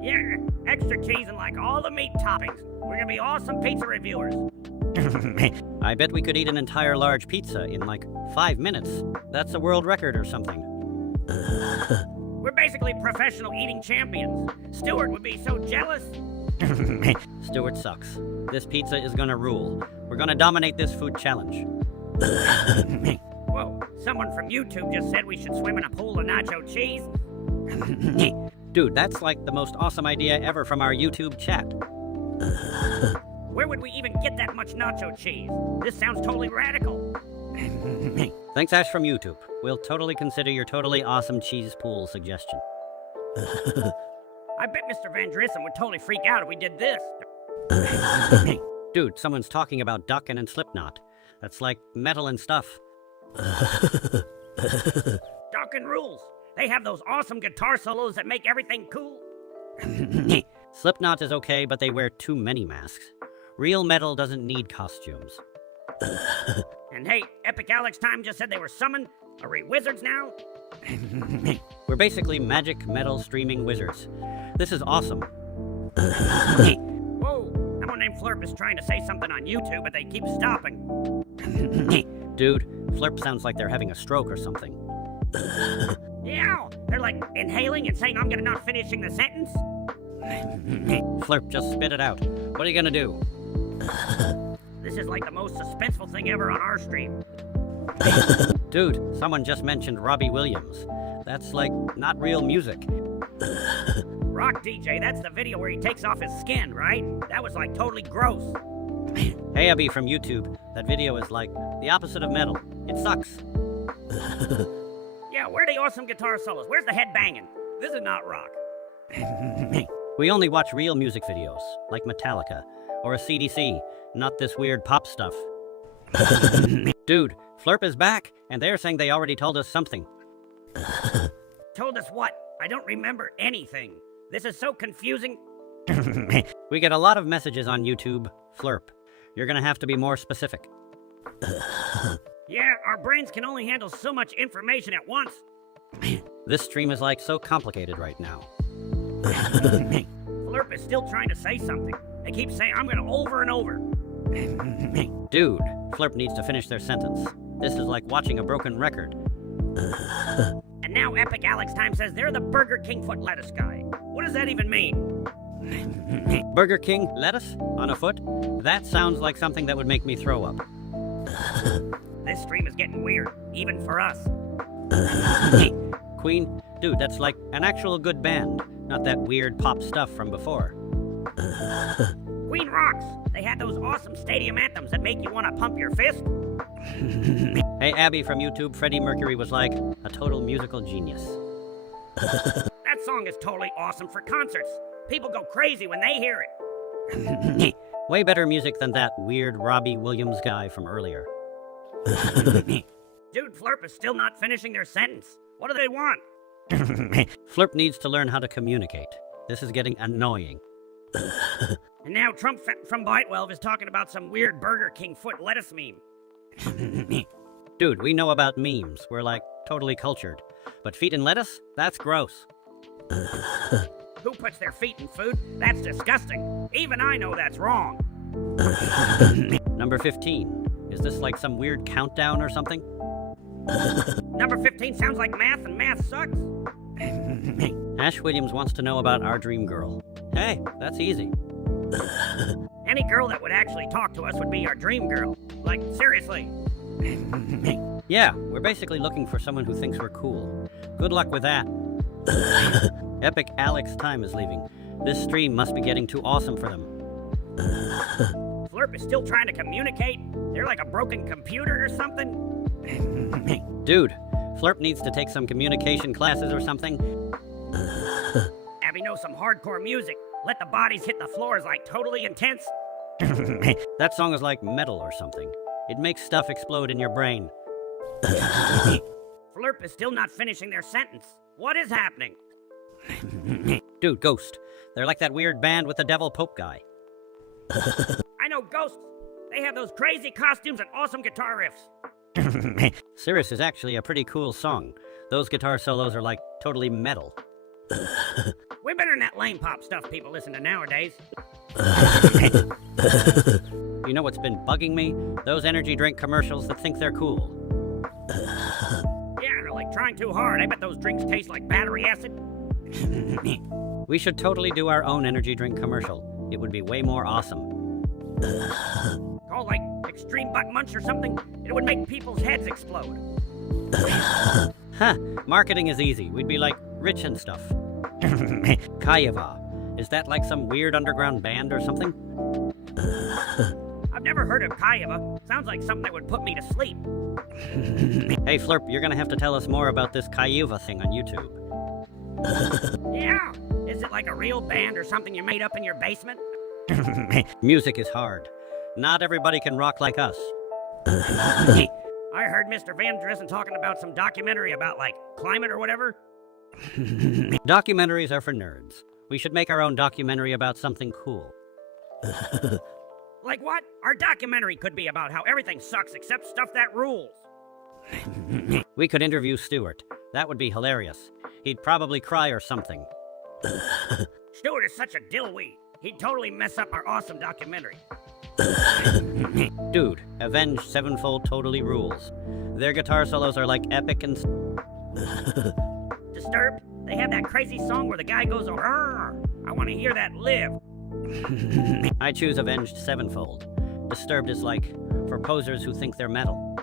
Yeah, extra cheese and all the meat toppings. We're gonna be awesome pizza reviewers. I bet we could eat an entire large pizza in 5 minutes. That's a world record or something. We're basically professional eating champions. Stuart would be so jealous. Stuart sucks. This pizza is gonna rule. We're gonna dominate this food challenge. Whoa, someone from YouTube just said we should swim in a pool of nacho cheese. Dude, that's like the most awesome idea ever from our YouTube chat. Where would we even get that much nacho cheese? This sounds totally radical. Thanks, Ash from YouTube. We'll totally consider your totally awesome cheese pool suggestion. I bet Mr. Van Drissen would totally freak out if we did this. Dude, someone's talking about Duckin' and Slipknot. That's like metal and stuff. Duckin' rules. They have those awesome guitar solos that make everything cool. Slipknot is okay, but they wear too many masks. Real metal doesn't need costumes. And hey, Epic Alex Time just said they were summoned. Are we wizards now? We're basically magic metal streaming wizards. This is awesome. Whoa, someone named Flurp is trying to say something on YouTube, but they keep stopping. Dude, Flurp sounds like they're having a stroke or something. Yeah, they're like inhaling and saying I'm gonna not finishing the sentence. Flurp, just spit it out. What are you gonna do? This is like the most suspenseful thing ever on our stream. Dude, someone just mentioned Robbie Williams. That's like not real music. Rock DJ, that's the video where he takes off his skin, right? That was like totally gross. Hey, Abby from YouTube. That video is like the opposite of metal. It sucks. Yeah, where are the awesome guitar solos? Where's the head banging? This is not rock. We only watch real music videos, like Metallica, or a CDC, not this weird pop stuff. Dude, Flurp is back, and they're saying they already told us something. Told us what? I don't remember anything. This is so confusing. We get a lot of messages on YouTube, Flurp. You're gonna have to be more specific. Yeah, our brains can only handle so much information at once. This stream is like so complicated right now. Flurp is still trying to say something. They keep saying I'm gonna over and over. Dude, Flurp needs to finish their sentence. This is like watching a broken record. And now Epic Alex Time says they're the Burger King foot lettuce guy. What does that even mean? Burger King lettuce on a foot? That sounds like something that would make me throw up. This stream is getting weird, even for us. Queen? Dude, that's like an actual good band, not that weird pop stuff from before. Queen rocks. They had those awesome stadium anthems that make you want to pump your fist. Hey, Abby from YouTube, Freddie Mercury was like a total musical genius. That song is totally awesome for concerts. People go crazy when they hear it. Way better music than that weird Robbie Williams guy from earlier. Dude, Flurp is still not finishing their sentence. What do they want? Flurp needs to learn how to communicate. This is getting annoying. And now Trump from Bitewelve is talking about some weird Burger King foot lettuce meme. Dude, we know about memes. We're like totally cultured. But feet in lettuce? That's gross. Who puts their feet in food? That's disgusting. Even I know that's wrong. Number 15. Is this like some weird countdown or something? Number 15 sounds like math, and math sucks. Ash Williams wants to know about our dream girl. Hey, that's easy. Any girl that would actually talk to us would be our dream girl. Like, seriously. Yeah, we're basically looking for someone who thinks we're cool. Good luck with that. Epic Alex Time is leaving. This stream must be getting too awesome for them. Flurp is still trying to communicate. They're like a broken computer or something. Dude, Flurp needs to take some communication classes or something. Abby knows some hardcore music. Let the bodies hit the floor is like totally intense. That song is like metal or something. It makes stuff explode in your brain. Flurp is still not finishing their sentence. What is happening? Dude, Ghost. They're like that weird band with the devil pope guy. I know Ghosts. They have those crazy costumes and awesome guitar riffs. Cirrus is actually a pretty cool song. Those guitar solos are like totally metal. Way better than that lame pop stuff people listen to nowadays. You know what's been bugging me? Those energy drink commercials that think they're cool. Yeah, they're like trying too hard. I bet those drinks taste like battery acid. We should totally do our own energy drink commercial. It would be way more awesome. Called like Extreme Butt Munch or something. It would make people's heads explode. Huh, marketing is easy. We'd be like rich and stuff. Kayava. Is that like some weird underground band or something? I've never heard of Kayava. Sounds like something that would put me to sleep. Hey Flurp, you're gonna have to tell us more about this Kayava thing on YouTube. Yeah. Is it like a real band or something you made up in your basement? Music is hard. Not everybody can rock like us. I heard Mr. Van Drissen talking about some documentary about, like, climate or whatever. Documentaries are for nerds. We should make our own documentary about something cool. Like what? Our documentary could be about how everything sucks except stuff that rules. We could interview Stuart. That would be hilarious. He'd probably cry or something. Stuart is such a dillweed. He'd totally mess up our awesome documentary. Dude, Avenged Sevenfold totally rules. Their guitar solos are like epic and... Disturbed? They have that crazy song where the guy goes, "Arr!" I want to hear that live. I choose Avenged Sevenfold. Disturbed is like for posers who think they're metal.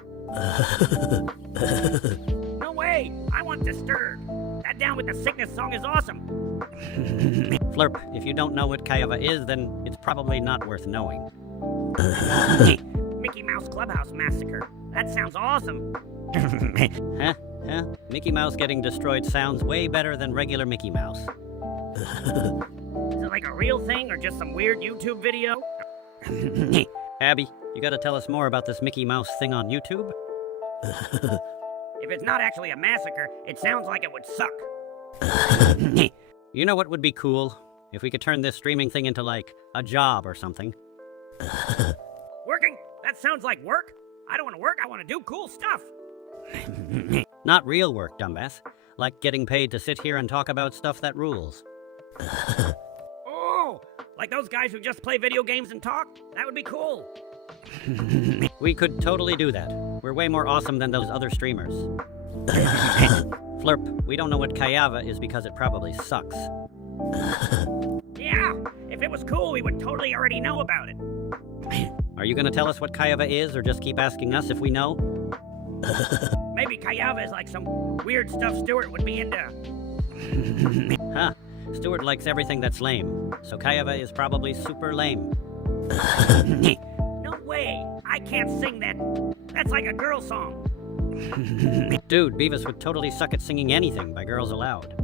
No way! I want Disturbed. That Down with the Sickness song is awesome. Flurp, if you don't know what Kayava is, then it's probably not worth knowing. Mickey Mouse Clubhouse Massacre. That sounds awesome. Huh? Mickey Mouse getting destroyed sounds way better than regular Mickey Mouse. Is it like a real thing or just some weird YouTube video? Abby, you gotta tell us more about this Mickey Mouse thing on YouTube? If it's not actually a massacre, it sounds like it would suck. You know what would be cool? If we could turn this streaming thing into, like, a job or something. Working? That sounds like work. I don't want to work, I want to do cool stuff. Not real work, dumbass. Like getting paid to sit here and talk about stuff that rules. Oh, like those guys who just play video games and talk? That would be cool. We could totally do that. We're way more awesome than those other streamers. Flurp, we don't know what Kayava is because it probably sucks. Yeah, if it was cool, we would totally already know about it. Are you gonna tell us what Kayava is, or just keep asking us if we know? Maybe Kayava is like some weird stuff Stuart would be into. Huh. Stuart likes everything that's lame, so Kayava is probably super lame. No way! I can't sing that. That's like a girl song. Dude, Beavis would totally suck at singing anything by Girls Aloud.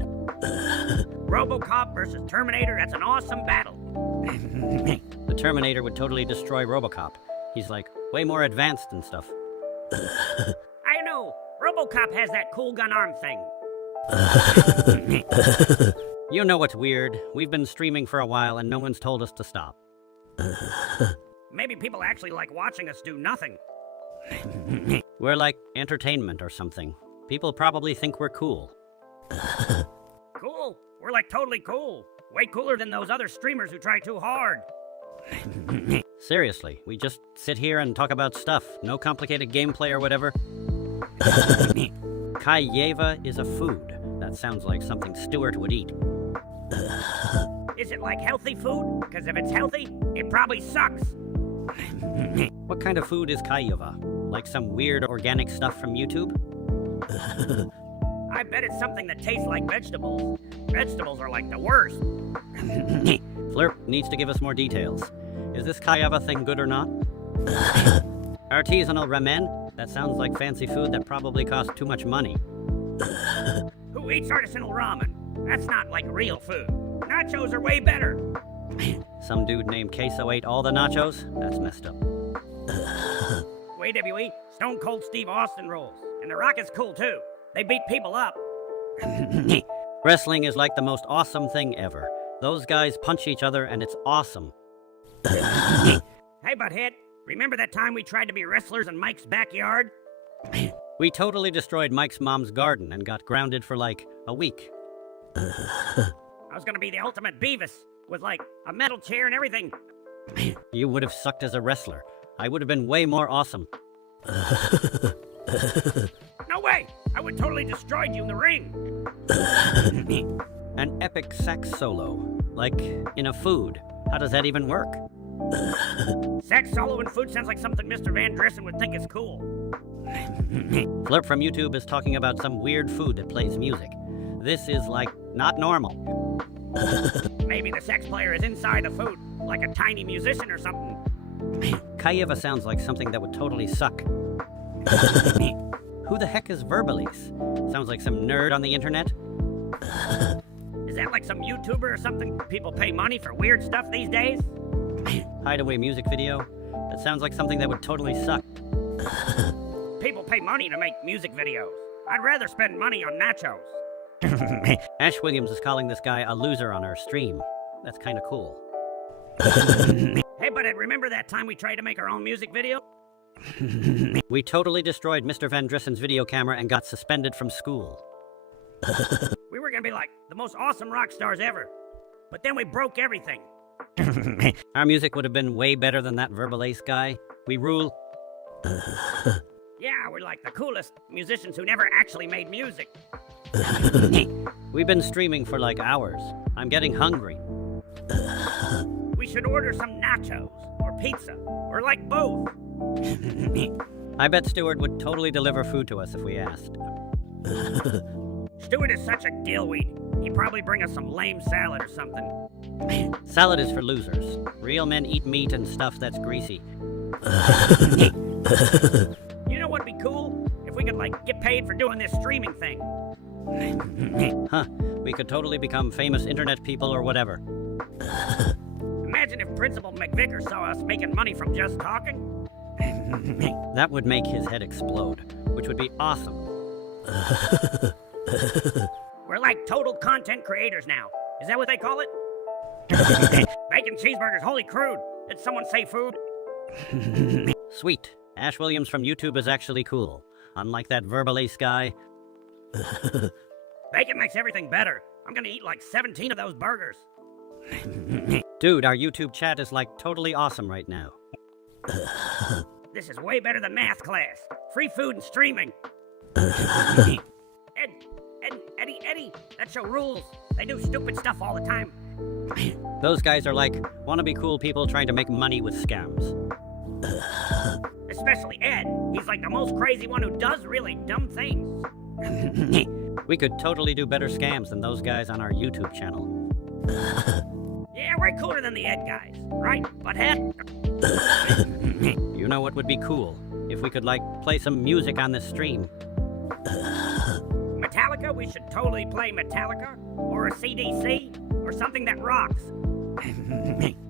RoboCop versus Terminator, that's an awesome battle. The Terminator would totally destroy RoboCop. He's like way more advanced and stuff. I know. RoboCop has that cool gun arm thing. You know what's weird? We've been streaming for a while and no one's told us to stop. Maybe people actually like watching us do nothing. We're like entertainment or something. People probably think we're cool. Cool? We're like totally cool. Way cooler than those other streamers who try too hard. Seriously, we just sit here and talk about stuff. No complicated gameplay or whatever. Kayava is a food. That sounds like something Stuart would eat. Is it like healthy food? Because if it's healthy, it probably sucks. What kind of food is Kayava? Like some weird organic stuff from YouTube? I bet it's something that tastes like vegetables. Vegetables are like the worst. Flurp needs to give us more details. Is this Kayava thing good or not? Artisanal ramen? That sounds like fancy food that probably costs too much money. Who eats artisanal ramen? That's not like real food. Nachos are way better. Some dude named Queso ate all the nachos? That's messed up. WWE, Stone Cold Steve Austin rules. And The Rock is cool too. They beat people up. Wrestling is like the most awesome thing ever. Those guys punch each other and it's awesome. Hey, Butthead, remember that time we tried to be wrestlers in Mike's backyard? We totally destroyed Mike's mom's garden and got grounded for like a week. I was gonna be the ultimate Beavis, with like a metal chair and everything. You would have sucked as a wrestler. I would have been way more awesome. No way! I would totally destroyed you in the ring. An epic sax solo. Like in a food. How does that even work? Sax solo in food sounds like something Mr. Van Drissen would think is cool. Flurp from YouTube is talking about some weird food that plays music. This is like Not normal. Maybe the sex player is inside the food, like a tiny musician or something. Kayeva sounds like something that would totally suck. Who the heck is Verbalise? Sounds like some nerd on the internet. Is that like some YouTuber or something? People pay money for weird stuff these days? Hideaway music video? That sounds like something that would totally suck. People pay money to make music videos. I'd rather spend money on nachos. Ash Williams is calling this guy a loser on our stream. That's kinda cool. Hey, but remember that time we tried to make our own music video? We totally destroyed Mr. Van Drissen's video camera and got suspended from school. We were gonna be like the most awesome rock stars ever. But then we broke everything. Our music would have been way better than that Verbalise guy. We rule. Yeah, we're like the coolest musicians who never actually made music. We've been streaming for like hours. I'm getting hungry. We should order some nachos, or pizza, or like both. I bet Stewart would totally deliver food to us if we asked. Stuart is such a dillweed. He'd probably bring us some lame salad or something. Salad is for losers. Real men eat meat and stuff that's greasy. You know what'd be cool? If we could, like, get paid for doing this streaming thing. Huh, we could totally become famous internet people or whatever. Imagine if Principal McVicker saw us making money from just talking. That would make his head explode, which would be awesome. We're like total content creators now. Is that what they call it? Bacon cheeseburgers, holy crude. Did someone say food? Sweet. Ash Williams from YouTube is actually cool. Unlike that Verbalise guy. Bacon makes everything better. I'm gonna eat like 17 of those burgers. Dude, our YouTube chat is like totally awesome right now. This is way better than math class. Free food and streaming. Eddie, that show rules. They do stupid stuff all the time. Those guys are like wannabe cool people trying to make money with scams. Especially Ed. He's like the most crazy one who does really dumb things. We could totally do better scams than those guys on our YouTube channel. Yeah, we're cooler than the Ed guys, right, Butthead? You know what would be cool? If we could, like, play some music on this stream. Metallica? We should totally play Metallica. Or a CDC. Or something that rocks.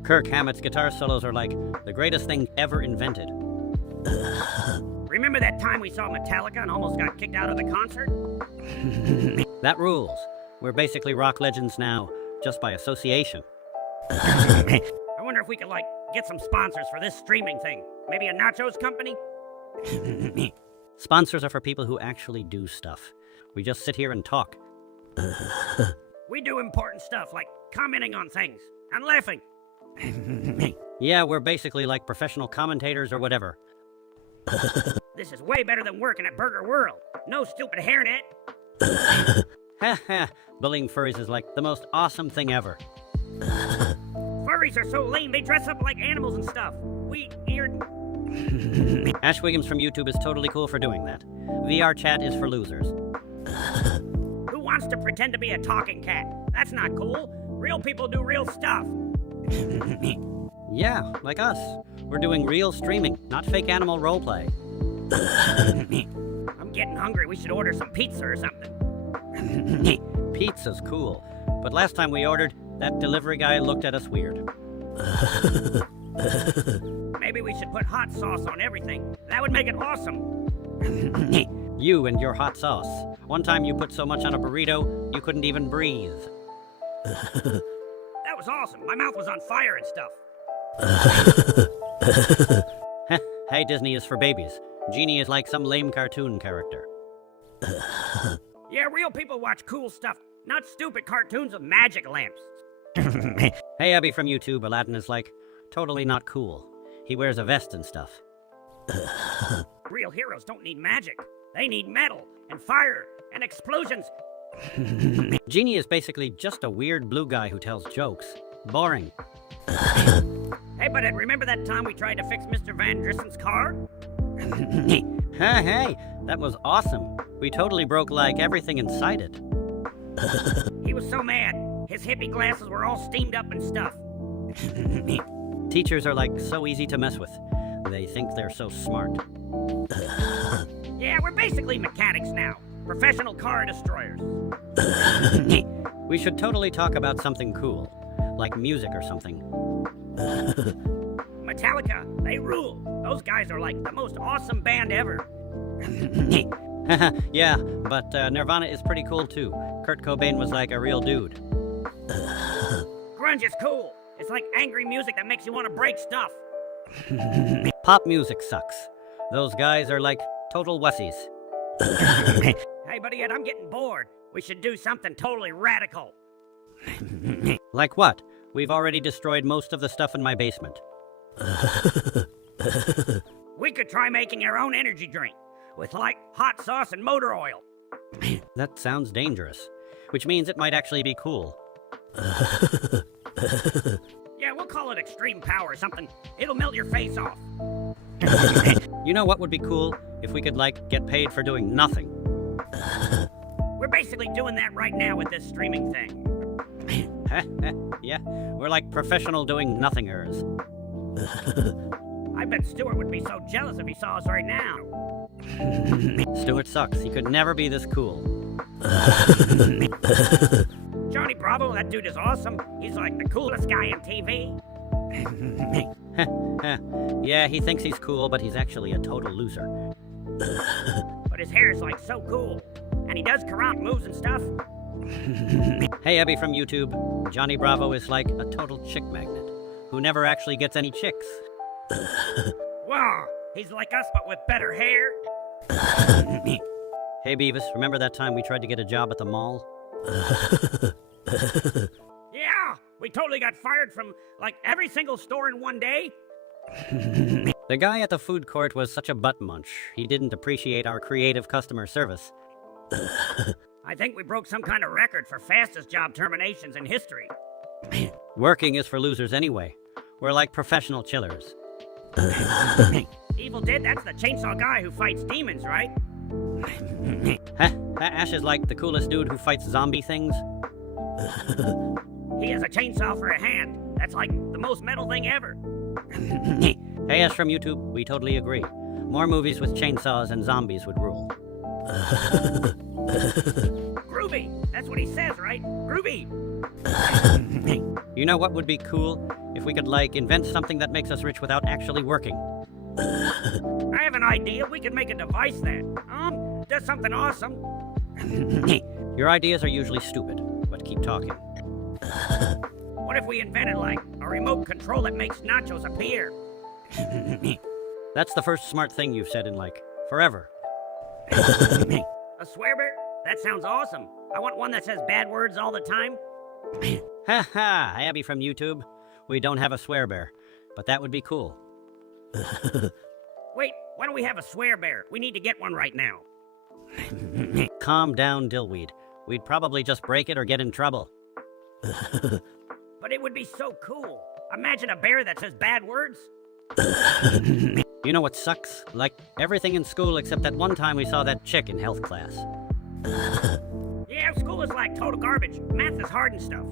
Kirk Hammett's guitar solos are like the greatest thing ever invented. Remember that time we saw Metallica and almost got kicked out of the concert? That rules. We're basically rock legends now, just by association. I wonder if we could, like, get some sponsors for this streaming thing. Maybe a nachos company? Sponsors are for people who actually do stuff. We just sit here and talk. We do important stuff, like commenting on things and laughing. Yeah, we're basically like professional commentators or whatever. This is way better than working at Burger World. No stupid hairnet. Ha ha, bullying furries is like the most awesome thing ever. Furries are so lame, they dress up like animals and stuff. Weird. Ash Williams from YouTube is totally cool for doing that. VR chat is for losers. Who wants to pretend to be a talking cat? That's not cool. Real people do real stuff. Yeah, like us. We're doing real streaming, not fake animal roleplay. I'm getting hungry. We should order some pizza or something. Pizza's cool, but last time we ordered, that delivery guy looked at us weird. Maybe we should put hot sauce on everything. That would make it awesome. You and your hot sauce. One time you put so much on a burrito, you couldn't even breathe. That was awesome. My mouth was on fire and stuff. Hey, Disney is for babies. Genie is like some lame cartoon character. Yeah, real people watch cool stuff, not stupid cartoons with magic lamps. Hey, Abby from YouTube, Aladdin is like totally not cool. He wears a vest and stuff. Real heroes don't need magic. They need metal and fire and explosions. Genie is basically just a weird blue guy who tells jokes. Boring. Hey, but remember that time we tried to fix Mr. Van Drissen's car? Hey, that was awesome. We totally broke like everything inside it. He was was so mad. His hippie glasses were all steamed up and stuff. Teachers are like so easy to mess with. They think they're so smart. Yeah, we're basically mechanics now. Professional car destroyers. We should totally talk about something cool, like music or something. Metallica, they rule. Those guys are like the most awesome band ever. Yeah, but Nirvana is pretty cool too. Kurt Cobain was like a real dude. Grunge is cool. It's like angry music that makes you want to break stuff. Pop music sucks. Those guys are like total wussies. Hey, buddy, I'm getting bored. We should do something totally radical. Like what? We've already destroyed most of the stuff in my basement. We could try making our own energy drink with like hot sauce and motor oil. That sounds dangerous, which means it might actually be cool. Yeah, we'll call it extreme power or something. It'll melt your face off. You know what would be cool? If we could, like, get paid for doing nothing. We're basically doing that right now with this streaming thing. Yeah, we're like professional doing nothingers. I bet Stuart would be so jealous if he saw us right now. Stuart sucks. He could never be this cool. Johnny Bravo, that dude is awesome. He's like the coolest guy on TV. Yeah, he thinks he's cool, but he's actually a total loser. But his hair is like so cool. And he does karate moves and stuff. Hey, Abby from YouTube. Johnny Bravo is like a total chick magnet who never actually gets any chicks. Wow, he's like us but with better hair. Hey, Beavis, remember that time we tried to get a job at the mall? Yeah, we totally got fired from like every single store in one day. The guy at the food court was such a butt munch. He didn't appreciate our creative customer service. I think we broke some kind of record for fastest job terminations in history. Working is for losers anyway. We're like professional chillers. Evil Dead, that's the chainsaw guy who fights demons, right? Ash is like the coolest dude who fights zombie things. He has a chainsaw for a hand. That's like the most metal thing ever. Hey, Ash from YouTube, we totally agree. More movies with chainsaws and zombies would rule. Groovy, that's what he says, right? Groovy. You know what would be cool? If we could, like, invent something that makes us rich without actually working. I have an idea. We could make a device that, does something awesome. Your ideas are usually stupid, but keep talking. What if we invented, like, a remote control that makes nachos appear? That's the first smart thing you've said in, like, forever. A swear bear? That sounds awesome. I want one that says bad words all the time. Ha, Abby from YouTube. We don't have a swear bear, but that would be cool. Wait, why don't we have a swear bear? We need to get one right now. Calm down, Dillweed. We'd probably just break it or get in trouble. But it would be so cool. Imagine a bear that says bad words. You know what sucks? Like, everything in school except that one time we saw that chick in health class. Yeah, school is like total garbage. Math is hard and stuff.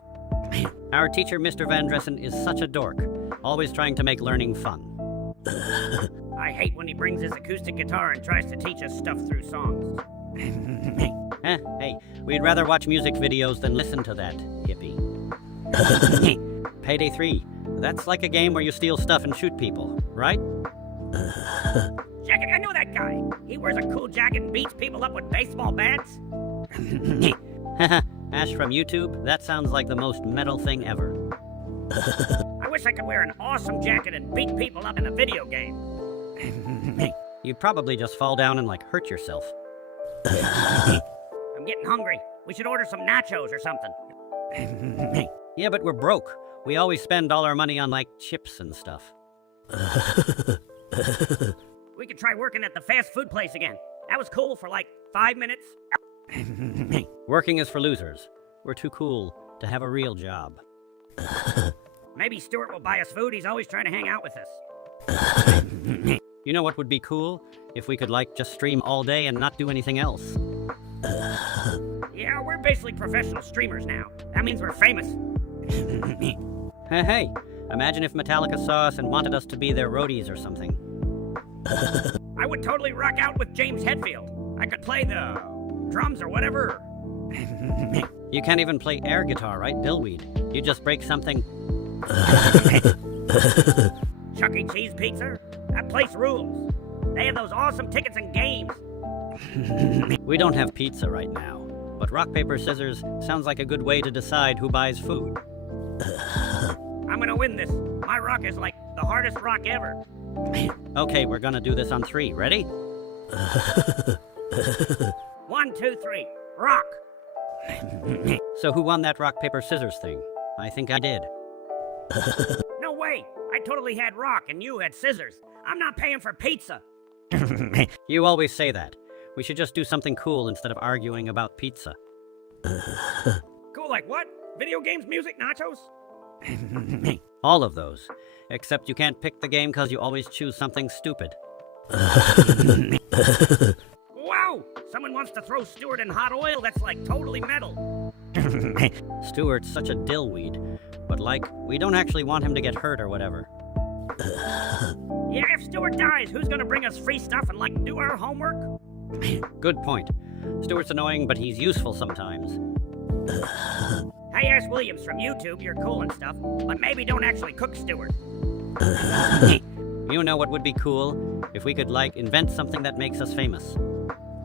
Our teacher, Mr. Van Dressen, is such a dork, always trying to make learning fun. I hate when he brings his acoustic guitar and tries to teach us stuff through songs. Hey, we'd rather watch music videos than listen to that, hippie. Payday 3. That's like a game where you steal stuff and shoot people, right? Jacket, I know that guy. He wears a cool jacket and beats people up with baseball bats. Ash from YouTube, that sounds like the most metal thing ever. I wish I could wear an awesome jacket and beat people up in a video game. You'd probably just fall down and, like, hurt yourself. I'm getting hungry. We should order some nachos or something. Yeah, but we're broke. We always spend all our money on, like, chips and stuff. We could try working at the fast food place again. That was cool for like 5 minutes. Working is for losers. We're too cool to have a real job. Maybe Stuart will buy us food. He's always trying to hang out with us. You know what would be cool? If we could, like, just stream all day and not do anything else. Yeah, we're basically professional streamers now. That means we're famous. Hey, imagine if Metallica saw us and wanted us to be their roadies or something. I would totally rock out with James Hetfield. I could play the drums or whatever. You can't even play air guitar, right, Dillweed? You just break something. Chuck E. Cheese pizza? That place rules. They have those awesome tickets and games. We don't have pizza right now, but rock, paper, scissors sounds like a good way to decide who buys food. I'm gonna win this. My rock is like the hardest rock ever. Okay, we're gonna do this on 3. Ready? 1, 2, 3. Rock. So who won that rock, paper, scissors thing? I think I did. No way. I totally had rock and you had scissors. I'm not paying for pizza. You always say that. We should just do something cool instead of arguing about pizza. Cool like what? Video games, music, nachos? All of those. Except you can't pick the game because you always choose something stupid. Wow! Someone wants to throw Stuart in hot oil? That's like totally metal. Stuart's such a dillweed. But we don't actually want him to get hurt or whatever. Yeah, if Stuart dies, who's gonna bring us free stuff and do our homework? Good point. Stuart's annoying, but he's useful sometimes. Hey, Ash Williams from YouTube, you're cool and stuff, but maybe don't actually cook Stuart. You know what would be cool? If we could, invent something that makes us famous.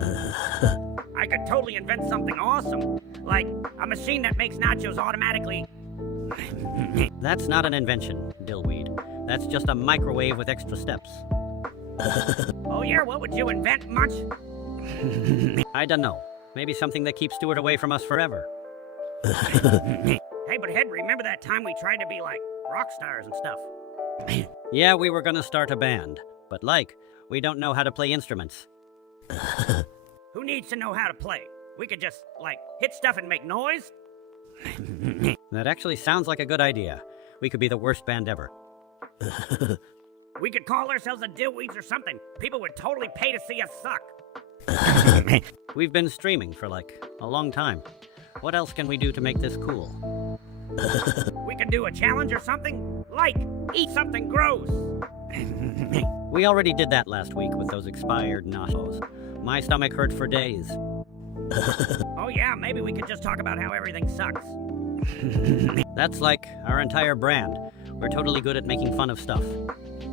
I could totally invent something awesome. Like a machine that makes nachos automatically. That's not an invention, Dillweed. That's just a microwave with extra steps. Oh yeah, what would you invent, much? I don't know. Maybe something that keeps Stuart away from us forever. Hey, but Head, remember that time we tried to be like rock stars and stuff? Yeah, we were gonna start a band. But we don't know how to play instruments. Who needs to know how to play? We could just, hit stuff and make noise? That actually sounds like a good idea. We could be the worst band ever. We could call ourselves the Dillweeds or something. People would totally pay to see us suck. We've been streaming for a long time. What else can we do to make this cool? We could do a challenge or something? Eat something gross. We already did that last week with those expired nachos. My stomach hurt for days. Oh yeah, maybe we could just talk about how everything sucks. That's our entire brand. We're totally good at making fun of stuff.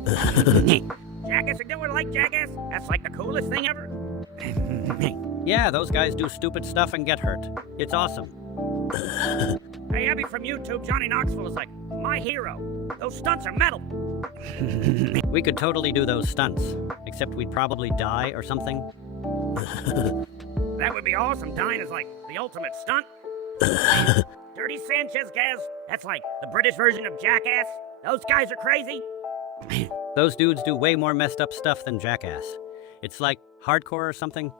Jackass, you don't like Jackass? That's the coolest thing ever. Yeah, those guys do stupid stuff and get hurt. It's awesome. Hey, Abby from YouTube, Johnny Knoxville is my hero. Those stunts are metal. We could totally do those stunts, except we'd probably die or something. That would be awesome. Dying is the ultimate stunt. Dirty Sanchez guys, that's the British version of Jackass. Those guys are crazy. Those dudes do way more messed up stuff than Jackass. It's hardcore or something.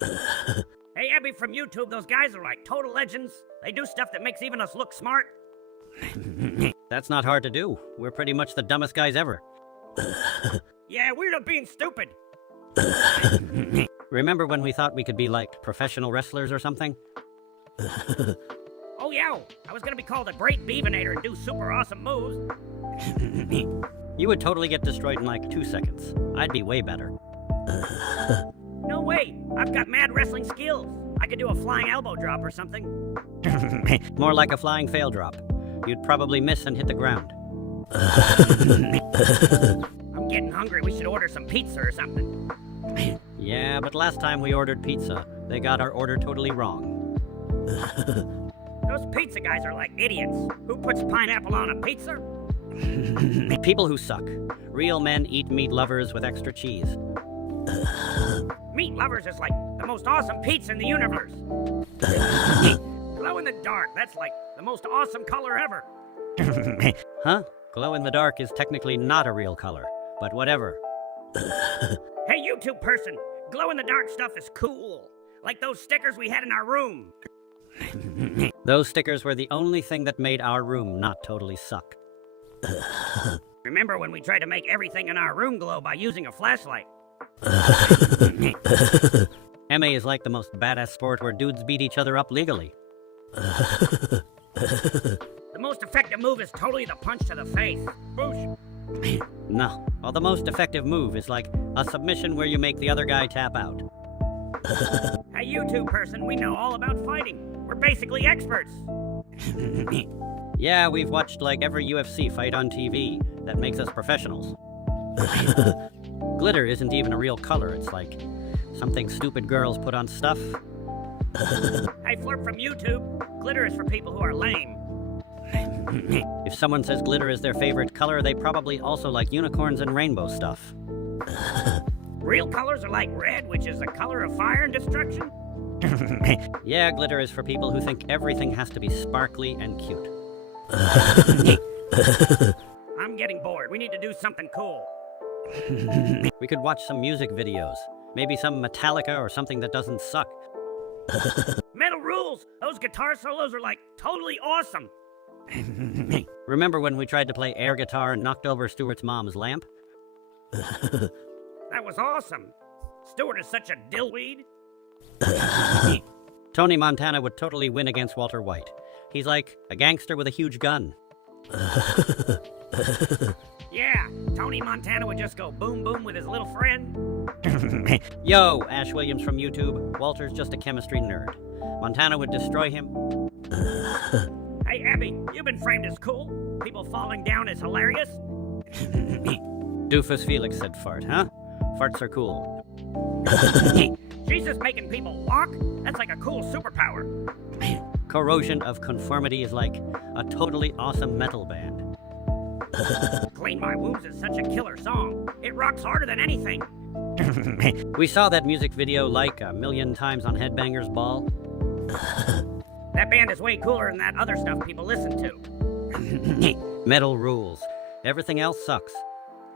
Hey, Abby from YouTube, those guys are total legends. They do stuff that makes even us look smart. That's not hard to do. We're pretty much the dumbest guys ever. Yeah, we're not being stupid. Remember when we thought we could be professional wrestlers or something? Oh yeah, I was gonna be called a great Beavinator and do super awesome moves. You would totally get destroyed in 2 seconds. I'd be way better. No way, I've got mad wrestling skills. I could do a flying elbow drop or something. More like a flying fail drop. You'd probably miss and hit the ground. I'm getting hungry, we should order some pizza or something. Yeah, but last time we ordered pizza, they got our order totally wrong. Those pizza guys are idiots. Who puts pineapple on a pizza? People who suck. Real men eat meat lovers with extra cheese. Meat lovers is the most awesome pizza in the universe. Glow in the dark, that's the most awesome color ever. Huh? Glow in the dark is technically not a real color, but whatever. Hey, YouTube person, glow in the dark stuff is cool. Like those stickers we had in our room. Those stickers were the only thing that made our room not totally suck. Remember when we tried to make everything in our room glow by using a flashlight? MA is the most badass sport where dudes beat each other up legally. The most effective move is totally the punch to the face. Boosh. No. Well, the most effective move is like a submission where you make the other guy tap out. Hey, YouTube person, we know all about fighting. We're basically experts. Yeah, we've watched like every UFC fight on TV. That makes us professionals. Glitter isn't even a real color. It's like something stupid girls put on stuff. Hey, flirt from YouTube. Glitter is for people who are lame. If someone says glitter is their favorite color, they probably also like unicorns and rainbow stuff. Real colors are like red, which is the color of fire and destruction. Yeah, glitter is for people who think everything has to be sparkly and cute. I'm getting bored. We need to do something cool. We could watch some music videos. Maybe some Metallica or something that doesn't suck. Metal rules! Those guitar solos are like totally awesome. Remember when we tried to play air guitar and knocked over Stuart's mom's lamp? That was awesome. Stuart is such a dillweed. Tony Montana would totally win against Walter White. He's like a gangster with a huge gun. Yeah, Tony Montana would just go boom boom with his little friend. Yo, Ash Williams from YouTube. Walter's just a chemistry nerd. Montana would destroy him. Hey, Abby, you've been framed as cool. People falling down is hilarious. Doofus Felix said fart, huh? Farts are cool. She's just making people walk? That's like a cool superpower. Corrosion of Conformity is like a totally awesome metal band. Clean My Wounds is such a killer song. It rocks harder than anything. We saw that music video like a million times on Headbangers Ball. That band is way cooler than that other stuff people listen to. Metal rules. Everything else sucks.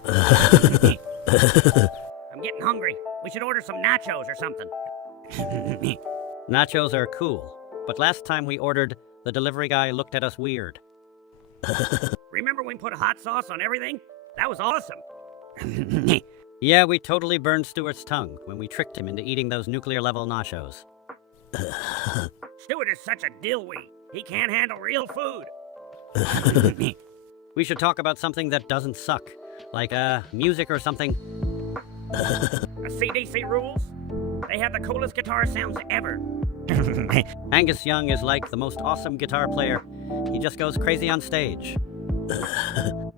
I'm getting hungry. We should order some nachos or something. Nachos are cool, but last time we ordered, the delivery guy looked at us weird. Remember when we put hot sauce on everything? That was awesome. Yeah, we totally burned Stuart's tongue when we tricked him into eating those nuclear-level nachos. Stuart is such a dillweed. He can't handle real food. We should talk about something that doesn't suck, like music or something. CDC rules? They have the coolest guitar sounds ever. Angus Young is like the most awesome guitar player. He just goes crazy on stage.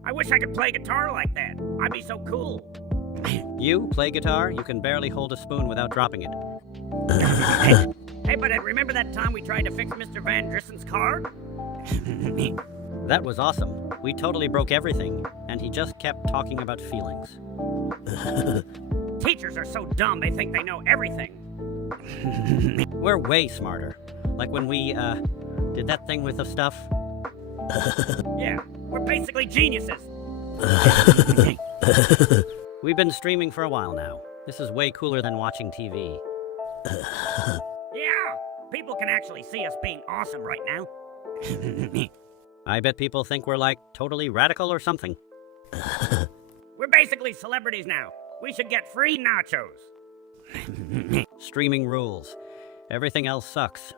I wish I could play guitar like that. I'd be so cool. You play guitar? You can barely hold a spoon without dropping it. Hey, but remember that time we tried to fix Mr. Van Drissen's car? That was awesome. We totally broke everything, and he just kept talking about feelings. Teachers are so dumb, they think they know everything. We're way smarter. Like when we, did that thing with the stuff. Yeah, we're basically geniuses. We've been streaming for a while now. This is way cooler than watching TV. Yeah, people can actually see us being awesome right now. I bet people think we're like totally radical or something. We're basically celebrities now. We should get free nachos. Streaming rules. Everything else sucks.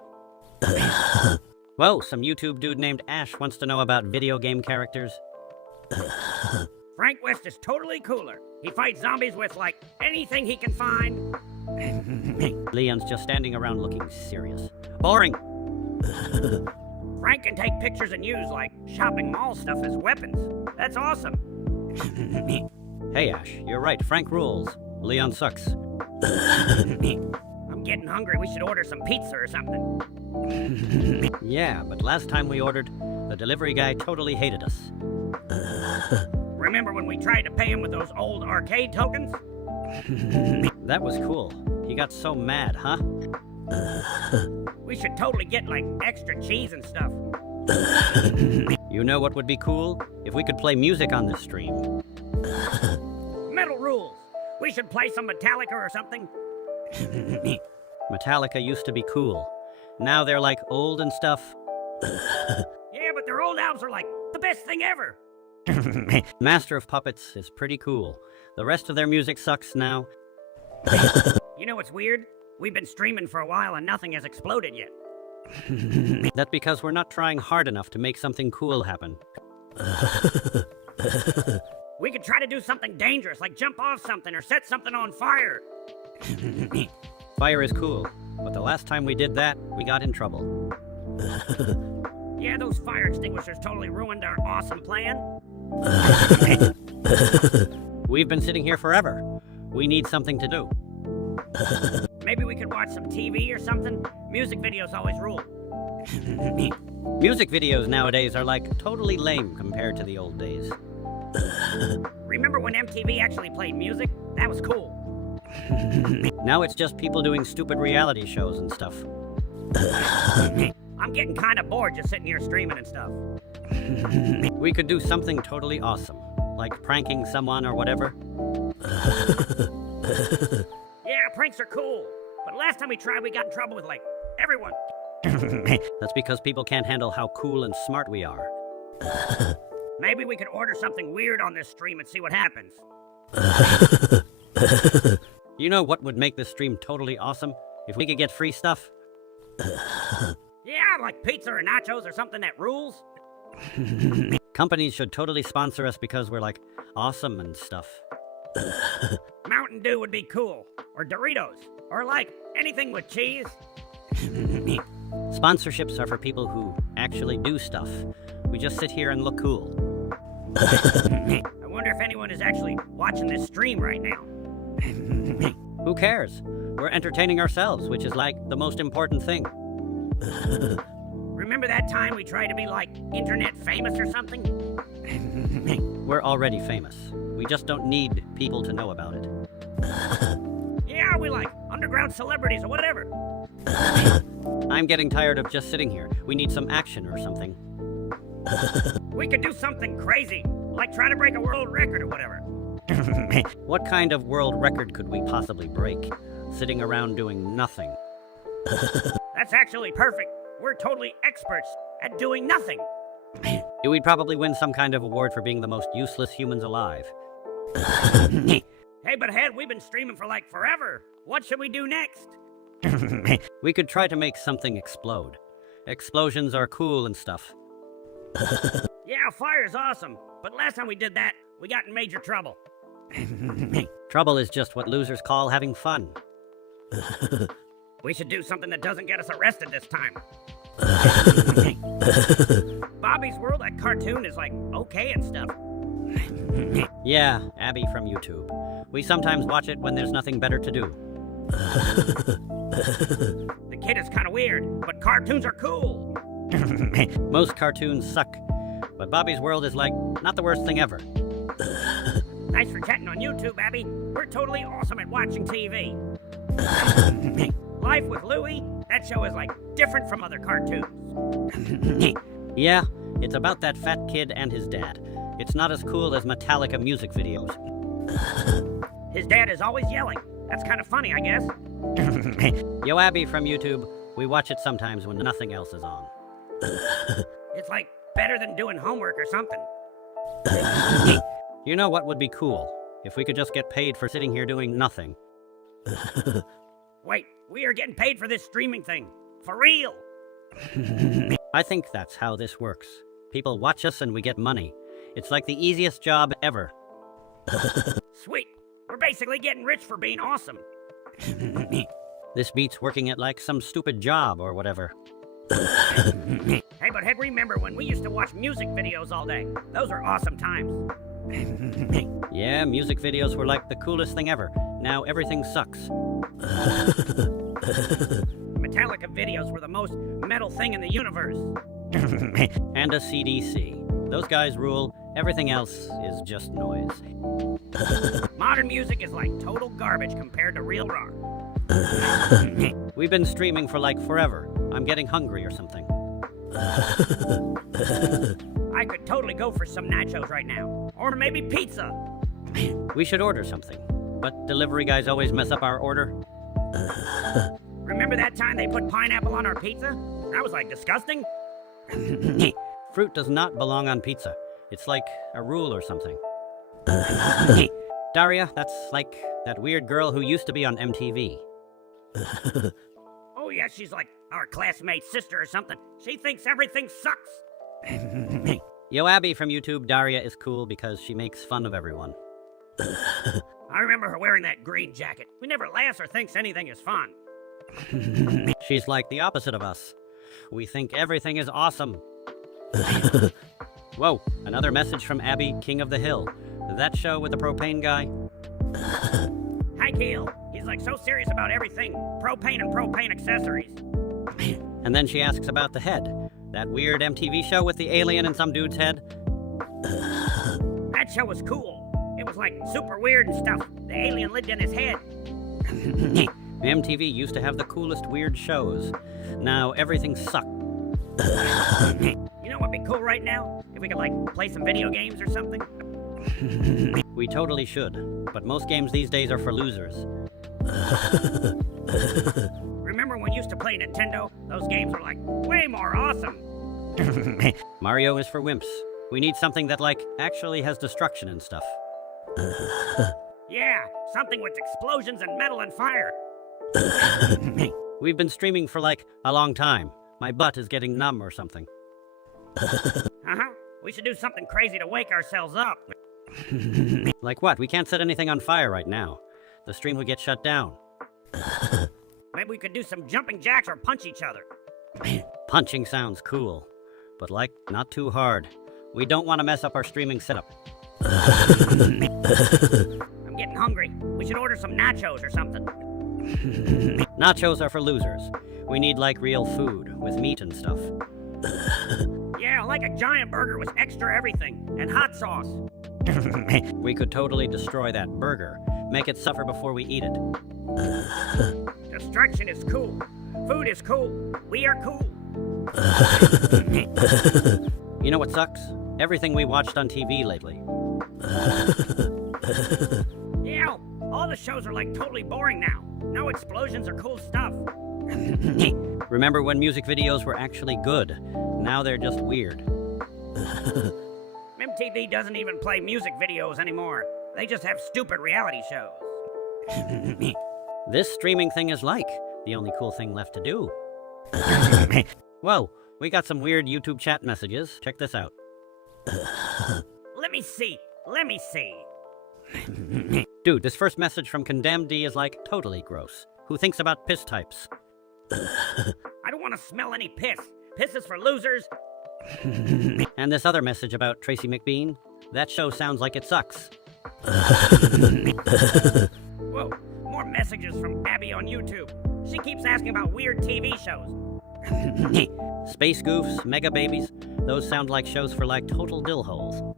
Whoa, some YouTube dude named Ash wants to know about video game characters. Frank West is totally cooler. He fights zombies with, like, anything he can find. Leon's just standing around looking serious. Boring! Frank can take pictures and use, like, shopping mall stuff as weapons. That's awesome. Hey, Ash, you're right. Frank rules. Leon sucks. I'm getting hungry. We should order some pizza or something. Yeah, but last time we ordered, the delivery guy totally hated us. Remember when we tried to pay him with those old arcade tokens? That was cool. He got so mad, huh? We should totally get, like, extra cheese and stuff. You know what would be cool? If we could play music on this stream. Metal rules. We should play some Metallica or something. Metallica used to be cool. Now they're like old and stuff. Yeah, but their old albums are like the best thing ever. Master of Puppets is pretty cool. The rest of their music sucks now. You know what's weird? We've been streaming for a while and nothing has exploded yet. That's because we're not trying hard enough to make something cool happen. We could try to do something dangerous, like jump off something or set something on fire. Fire is cool, but the last time we did that, we got in trouble. Yeah, those fire extinguishers totally ruined our awesome plan. We've been sitting here forever. We need something to do. Maybe we could watch some TV or something. Music videos always rule. Music videos nowadays are like totally lame compared to the old days. Remember when MTV actually played music? That was cool. Now it's just people doing stupid reality shows and stuff. I'm getting kind of bored just sitting here streaming and stuff. We could do something totally awesome, like pranking someone or whatever. Yeah, pranks are cool. But last time we tried, we got in trouble with, like, everyone. That's because people can't handle how cool and smart we are. Maybe we could order something weird on this stream and see what happens. You know what would make this stream totally awesome? If we could get free stuff. Yeah, like pizza or nachos or something that rules. Companies should totally sponsor us because we're like awesome and stuff. Mountain Dew would be cool. Or Doritos. Or like anything with cheese. Sponsorships are for people who actually do stuff. We just sit here and look cool. I wonder if anyone is actually watching this stream right now. Who cares? We're entertaining ourselves, which is like the most important thing. Remember that time we tried to be like internet famous or something? We're already famous. We just don't need people to know about it. Yeah, we like underground celebrities or whatever. I'm getting tired of just sitting here. We need some action or something. We could do something crazy, like try to break a world record or whatever. What kind of world record could we possibly break? Sitting around doing nothing. That's actually perfect. We're totally experts at doing nothing. We'd probably win some kind of award for being the most useless humans alive. Hey, Butthead, we've been streaming for like forever. What should we do next? We could try to make something explode. Explosions are cool and stuff. Yeah, fire's awesome. But last time we did that, we got in major trouble. Trouble is just what losers call having fun. We should do something that doesn't get us arrested this time. Bobby's World, that cartoon is like okay and stuff. Yeah, Abby from YouTube. We sometimes watch it when there's nothing better to do. The kid is kind of weird, but cartoons are cool. Most cartoons suck, but Bobby's World is like not the worst thing ever. Thanks for chatting on YouTube, Abby. We're totally awesome at watching TV. Life with Louie, that show is like different from other cartoons. Yeah, it's about that fat kid and his dad. It's not as cool as Metallica music videos. His dad is always yelling. That's kind of funny, I guess. Yo, Abby from YouTube. We watch it sometimes when nothing else is on. It's like better than doing homework or something. You know what would be cool? If we could just get paid for sitting here doing nothing. Wait, we are getting paid for this streaming thing. For real. I think that's how this works. People watch us and we get money. It's like the easiest job ever. Sweet. We're basically getting rich for being awesome. This beats working at like some stupid job or whatever. Hey, Butthead, remember when we used to watch music videos all day? Those were awesome times. Yeah, music videos were like the coolest thing ever. Now everything sucks. Metallica videos were the most metal thing in the universe. And a CDC. Those guys rule. Everything else is just noise. Modern music is like total garbage compared to real rock. We've been streaming for like forever. I'm getting hungry or something. I could totally go for some nachos right now. Or maybe pizza. We should order something. But delivery guys always mess up our order. Remember that time they put pineapple on our pizza? That was like disgusting. Fruit does not belong on pizza. It's like a rule or something. Daria, that's like that weird girl who used to be on MTV. Oh yeah, guess she's like our classmate's sister or something. She thinks everything sucks. Yo, Abby from YouTube, Daria is cool because she makes fun of everyone. I remember her wearing that green jacket. We never laughs or thinks anything is fun. She's like the opposite of us. We think everything is awesome. Whoa, another message from Abby, King of the Hill. That show with the propane guy? Hi, Keel. He's like so serious about everything. Propane and propane accessories. And then she asks about the head. That weird MTV show with the alien in some dude's head? That show was cool. It was like super weird and stuff. The alien lived in his head. MTV used to have the coolest weird shows. Now everything sucks. You know what'd be cool right now? If we could like play some video games or something? We totally should, but most games these days are for losers. Remember when we used to play Nintendo? Those games were like way more awesome. Mario is for wimps. We need something that like actually has destruction and stuff. Yeah, something with explosions and metal and fire. We've been streaming for like a long time. My butt is getting numb or something. Uh-huh. We should do something crazy to wake ourselves up. Like what? We can't set anything on fire right now. The stream would get shut down. Maybe we could do some jumping jacks or punch each other. Punching sounds cool, but like not too hard. We don't want to mess up our streaming setup. I'm getting hungry. We should order some nachos or something. Nachos are for losers. We need like real food with meat and stuff. Yeah, like a giant burger with extra everything and hot sauce. We could totally destroy that burger. Make it suffer before we eat it. Destruction is cool. Food is cool. We are cool. You know what sucks? Everything we watched on TV lately. Yeah, all the shows are like totally boring now. No explosions or cool stuff. Remember when music videos were actually good? Now they're just weird. MTV doesn't even play music videos anymore. They just have stupid reality shows. This streaming thing is like the only cool thing left to do. Whoa, we got some weird YouTube chat messages. Check this out. Let me see. Dude, this first message from Condemned D is like totally gross. Who thinks about piss types? I don't want to smell any piss. Piss is for losers. And this other message about Tracy McBean? That show sounds like it sucks. Whoa, more messages from Abby on YouTube. She keeps asking about weird TV shows. Space Goofs, Mega Babies, those sound like shows for like total dill holes.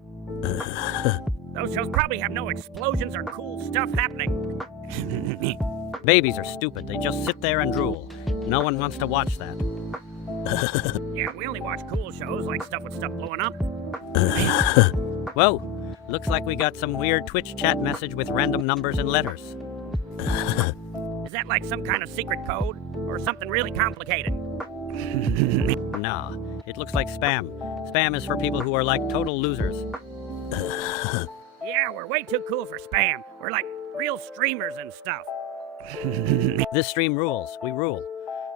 Those shows probably have no explosions or cool stuff happening. Babies are stupid, they just sit there and drool. No one wants to watch that. Yeah, we only watch cool shows like stuff with stuff blowing up. Whoa, looks like we got some weird Twitch chat message with random numbers and letters. Is that like some kind of secret code? Or something really complicated? Nah, it looks like spam. Spam is for people who are like total losers. Yeah, we're way too cool for spam. We're like real streamers and stuff. This stream rules. We rule.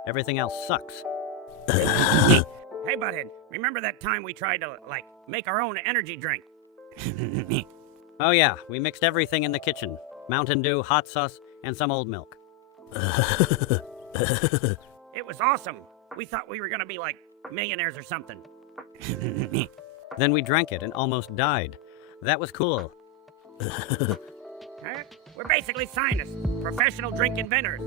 Everything else sucks. Hey, Butthead, remember that time we tried to, like, make our own energy drink? Oh yeah, we mixed everything in the kitchen. Mountain Dew, hot sauce, and some old milk. It was awesome. We thought we were gonna be, like, millionaires or something. Then we drank it and almost died. That was cool. Huh? We're basically scientists, professional drink inventors.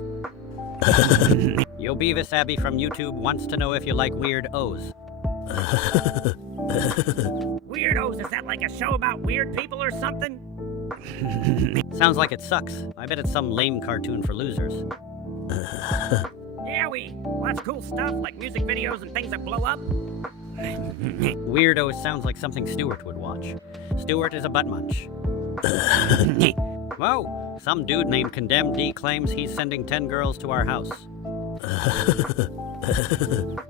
Yo, Beavis Abby from YouTube wants to know if you like weird O's. Weirdos, is that like a show about weird people or something? Sounds like it sucks. I bet it's some lame cartoon for losers. Yeah, we watch cool stuff like music videos and things that blow up. Weirdos sounds like something Stuart would watch. Stuart is a butt munch. Whoa, some dude named Condemned D claims he's sending 10 girls to our house.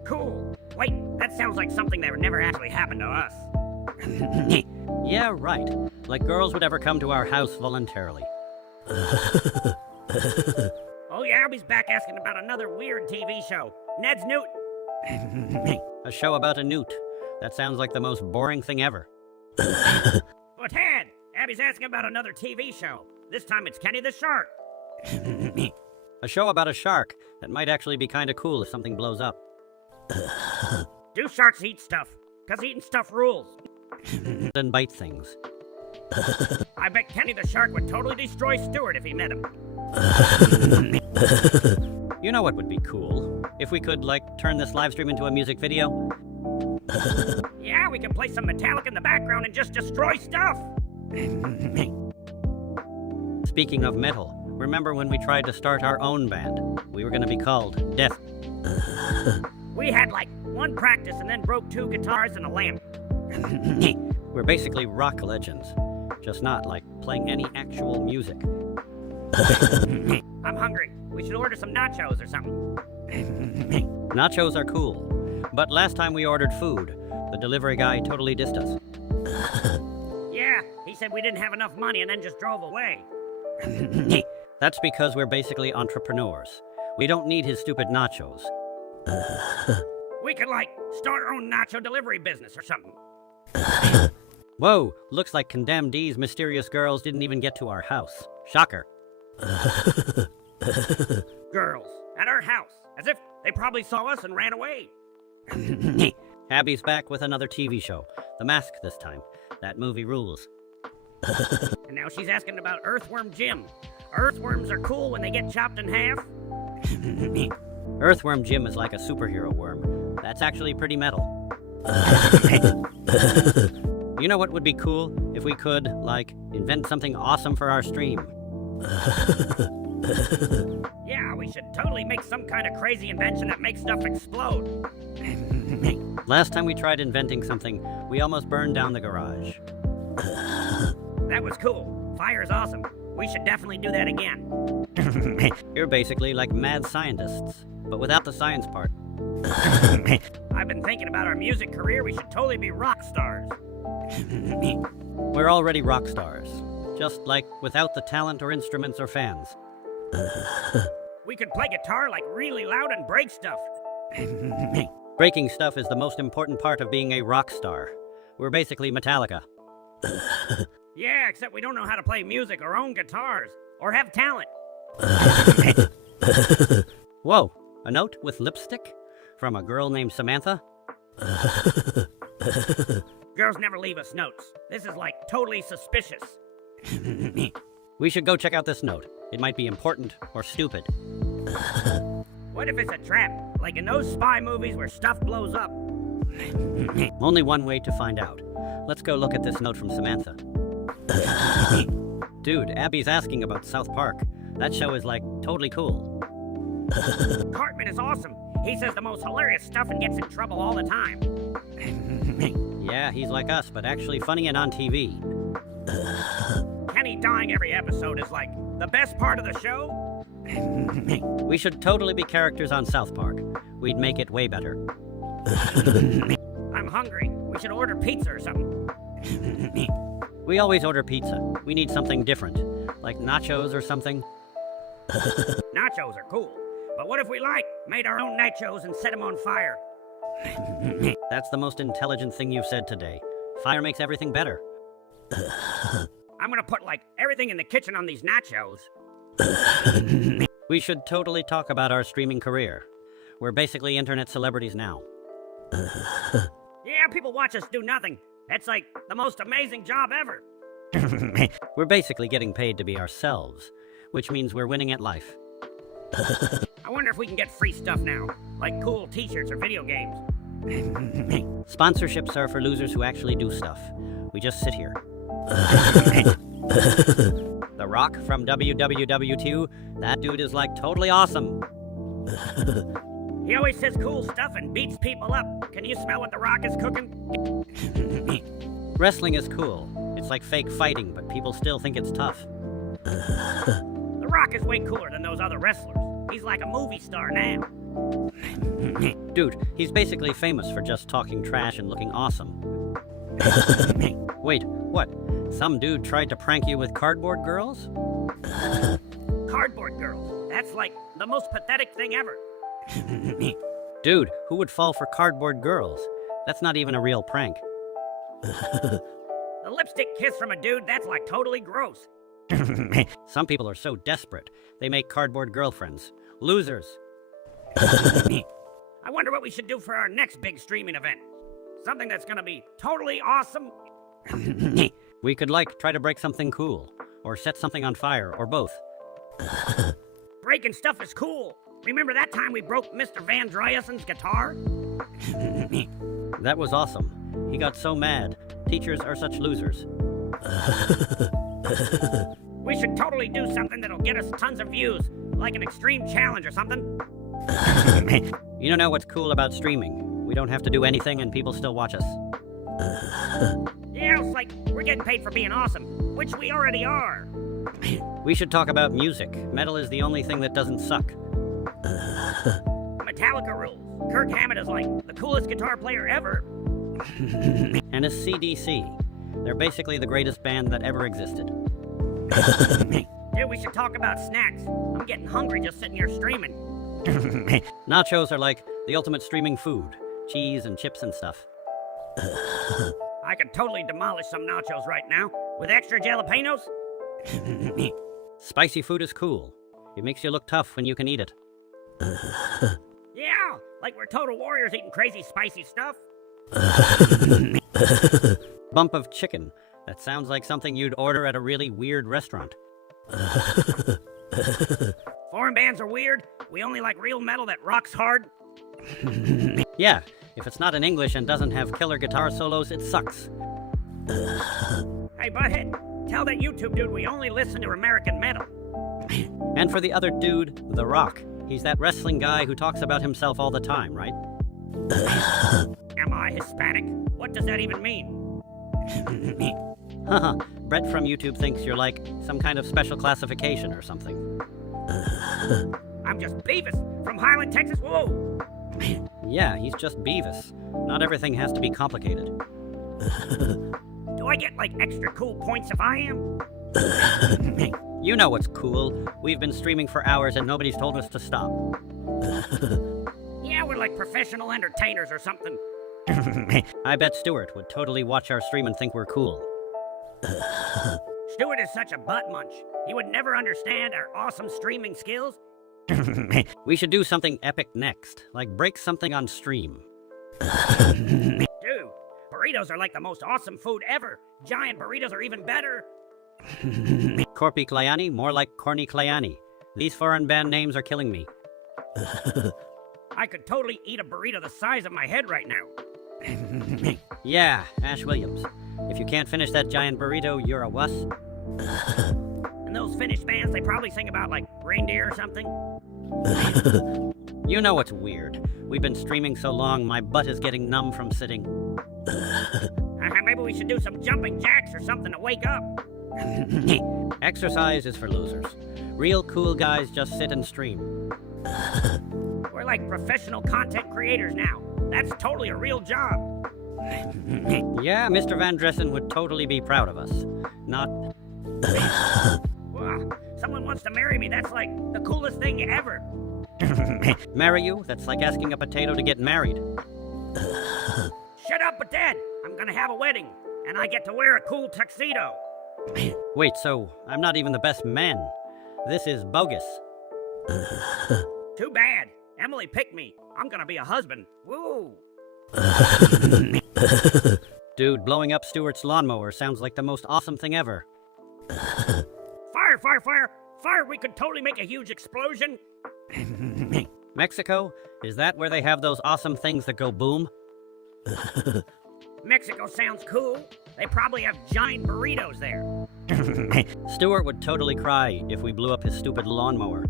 Cool. Wait, that sounds like something that would never actually happen to us. Yeah, right. Like girls would ever come to our house voluntarily. Oh yeah, Abby's back asking about another weird TV show. Ned's Newt. A show about a newt. That sounds like the most boring thing ever. Butthead! Abby's asking about another TV show. This time it's Kenny the Shark. A show about a shark. That might actually be kinda cool if something blows up. Do sharks eat stuff? 'Cause eating stuff rules. And bite things. I bet Kenny the Shark would totally destroy Stewart if he met him. You know what would be cool? If we could, turn this live stream into a music video? Yeah, we can play some Metallica in the background and just destroy stuff. Speaking of metal, remember when we tried to start our own band? We were gonna be called Death. We had one practice and then broke 2 guitars and a lamp. We're basically rock legends, just not playing any actual music. I'm hungry. We should order some nachos or something. Nachos are cool, but last time we ordered food, the delivery guy totally dissed us. Yeah, he said we didn't have enough money and then just drove away. That's because we're basically entrepreneurs. We don't need his stupid nachos. We could start our own nacho delivery business or something. Whoa, looks like Condemned D's mysterious girls didn't even get to our house. Shocker. Girls at our house, as if they probably saw us and ran away. Abby's back with another TV show. The Mask this time. That movie rules. And now she's asking about Earthworm Jim. Earthworms are cool when they get chopped in half. Earthworm Jim is like a superhero worm. That's actually pretty metal. You know what would be cool? If we could, invent something awesome for our stream. Yeah, we should totally make some kind of crazy invention that makes stuff explode. Last time we tried inventing something, we almost burned down the garage. That was cool. Fire's awesome. We should definitely do that again. You're basically like mad scientists, but without the science part. I've been thinking about our music career. We should totally be rock stars. We're already rock stars. Just without the talent or instruments or fans. We could play guitar really loud and break stuff. Breaking stuff is the most important part of being a rock star. We're basically Metallica. Yeah, except we don't know how to play music or own guitars, or have talent. Whoa, a note with lipstick? From a girl named Samantha? Girls never leave us notes. This is totally suspicious. We should go check out this note. It might be important or stupid. What if it's a trap? Like in those spy movies where stuff blows up? Only one way to find out. Let's go look at this note from Samantha. Dude, Abby's asking about South Park. That show is totally cool. Cartman is awesome. He says the most hilarious stuff and gets in trouble all the time. Yeah, he's like us, but actually funny and on TV. Kenny dying every episode is the best part of the show. We should totally be characters on South Park. We'd make it way better. I'm hungry. We should order pizza or something. We always order pizza. We need something different, like nachos or something. Nachos are cool, but what if we made our own nachos and set them on fire? That's the most intelligent thing you've said today. Fire makes everything better. I'm gonna put everything in the kitchen on these nachos. We should totally talk about our streaming career. We're basically internet celebrities now. Yeah, people watch us do nothing. That's the most amazing job ever. We're basically getting paid to be ourselves, which means we're winning at life. I wonder if we can get free stuff now, like cool t-shirts or video games. Sponsorships are for losers who actually do stuff. We just sit here. The Rock from WWW2, that dude is totally awesome. He always says cool stuff and beats people up. Can you smell what The Rock is cooking? Wrestling is cool. It's like fake fighting, but people still think it's tough. The Rock is way cooler than those other wrestlers. He's like a movie star now. Dude, he's basically famous for just talking trash and looking awesome. Wait, what? Some dude tried to prank you with cardboard girls? Cardboard girls? That's like the most pathetic thing ever. Dude, who would fall for cardboard girls? That's not even a real prank. A lipstick kiss from a dude, that's like totally gross. Some people are so desperate, they make cardboard girlfriends. Losers. I wonder what we should do for our next big streaming event. Something that's gonna be totally awesome. We could, try to break something cool, or set something on fire, or both. Breaking stuff is cool. Remember that time we broke Mr. Van Driesen's guitar? That was awesome. He got so mad. Teachers are such losers. We should totally do something that'll get us tons of views, like an extreme challenge or something. You don't know what's cool about streaming. We don't have to do anything and people still watch us. Yeah, it's like we're getting paid for being awesome, which we already are. We should talk about music. Metal is the only thing that doesn't suck. Metallica rules. Kirk Hammett is like the coolest guitar player ever. And a CDC. They're basically the greatest band that ever existed. Dude, we should talk about snacks. I'm getting hungry just sitting here streaming. Nachos are like the ultimate streaming food. Cheese and chips and stuff. I could totally demolish some nachos right now. With extra jalapenos? Spicy food is cool. It makes you look tough when you can eat it. Yeah, like we're total warriors eating crazy spicy stuff. Bump of chicken. That sounds like something you'd order at a really weird restaurant. Foreign bands are weird. We only like real metal that rocks hard. Yeah, if it's not in English and doesn't have killer guitar solos, it sucks. Hey, Butthead, tell that YouTube dude we only listen to American metal. And for the other dude, The Rock. He's that wrestling guy who talks about himself all the time, right? Am I Hispanic? What does that even mean? Haha, Brett from YouTube thinks you're like some kind of special classification or something. I'm just Beavis from Highland, Texas. Whoa! Yeah, he's just Beavis. Not everything has to be complicated. Do I get like extra cool points if I am? You know what's cool. We've been streaming for hours and nobody's told us to stop. Yeah, we're like professional entertainers or something. I bet Stuart would totally watch our stream and think we're cool. Stuart is such a butt munch. He would never understand our awesome streaming skills. We should do something epic next, like break something on stream. Dude, burritos are like the most awesome food ever. Giant burritos are even better. Corpi Clayani, more like Corny Clayani. These foreign band names are killing me. I could totally eat a burrito the size of my head right now. Yeah, Ash Williams. If you can't finish that giant burrito, you're a wuss. And those Finnish bands, they probably sing about like reindeer or something. You know what's weird. We've been streaming so long, my butt is getting numb from sitting. Maybe we should do some jumping jacks or something to wake up. Exercise is for losers. Real cool guys just sit and stream. We're like professional content creators now. That's totally a real job. Yeah, Mr. Van Dressen would totally be proud of us. Not... Wow, someone wants to marry me. That's like the coolest thing ever. Marry you? That's like asking a potato to get married. Shut up, but Dad. I'm gonna have a wedding, and I get to wear a cool tuxedo. Wait, so I'm not even the best man. This is bogus. Too bad. Emily picked me. I'm gonna be a husband. Woo! Dude, blowing up Stuart's lawnmower sounds like the most awesome thing ever. Fire, fire, fire! Fire! We could totally make a huge explosion. Mexico? Is that where they have those awesome things that go boom? Mexico sounds cool. They probably have giant burritos there. Stuart would totally cry if we blew up his stupid lawnmower.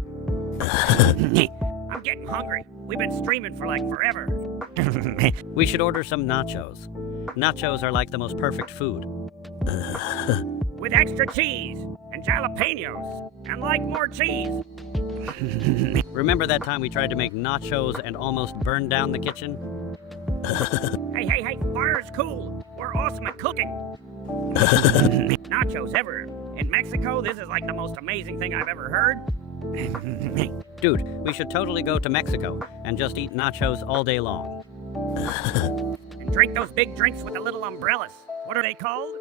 I'm getting hungry. We've been streaming for like forever. We should order some nachos. Nachos are like the most perfect food. With extra cheese and jalapenos and like more cheese. Remember that time we tried to make nachos and almost burned down the kitchen? Hey, fire's cool. We're awesome at cooking. Nachos ever. In Mexico, this is like the most amazing thing I've ever heard. Dude, we should totally go to Mexico and just eat nachos all day long. And drink those big drinks with the little umbrellas. What are they called?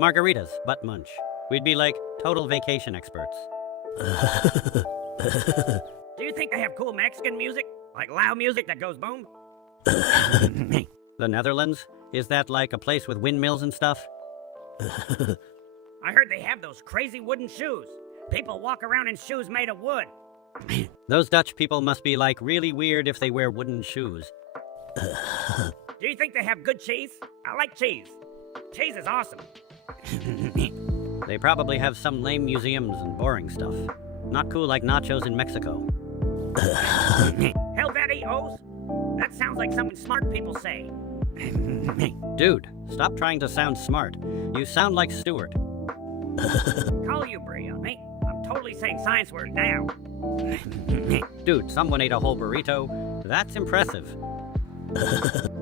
Margaritas, butt munch. We'd be like total vacation experts. Do you think they have cool Mexican music? Like loud music that goes boom? The Netherlands? Is that like a place with windmills and stuff? I heard they have those crazy wooden shoes. People walk around in shoes made of wood. Those Dutch people must be like really weird if they wear wooden shoes. Do you think they have good cheese? I like cheese. Cheese is awesome. They probably have some lame museums and boring stuff. Not cool like nachos in Mexico. Helvetios? That sounds like something smart people say. Dude, stop trying to sound smart. You sound like Stewart. Call you Bria, mate. I'm totally saying science words now. Dude, someone ate a whole burrito. That's impressive.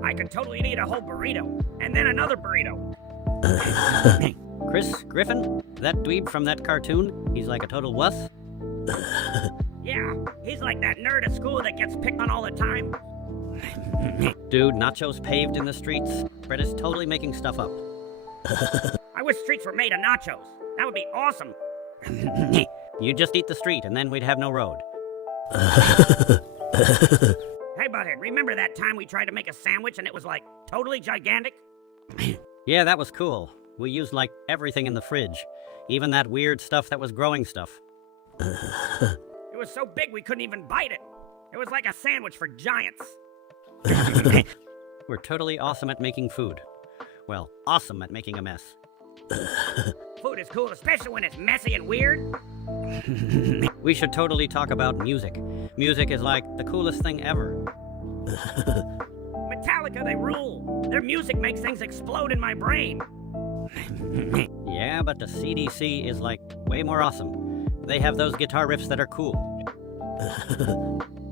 I could totally eat a whole burrito, and then another burrito. Chris Griffin? That dweeb from that cartoon? He's like a total wuss? Yeah, he's like that nerd at school that gets picked on all the time. Dude, nachos paved in the streets? Brett is totally making stuff up. I wish streets were made of nachos. That would be awesome. You'd just eat the street and then we'd have no road. Hey, Butthead, remember that time we tried to make a sandwich and it was like totally gigantic? Yeah, that was cool. We used like everything in the fridge. Even that weird stuff that was growing stuff. It was so big we couldn't even bite it. It was like a sandwich for giants. We're totally awesome at making food. Well, awesome at making a mess. Food is cool, especially when it's messy and weird. We should totally talk about music. Music is like the coolest thing ever. Metallica, they rule. Their music makes things explode in my brain. Yeah, but the CDC is like way more awesome. They have those guitar riffs that are cool.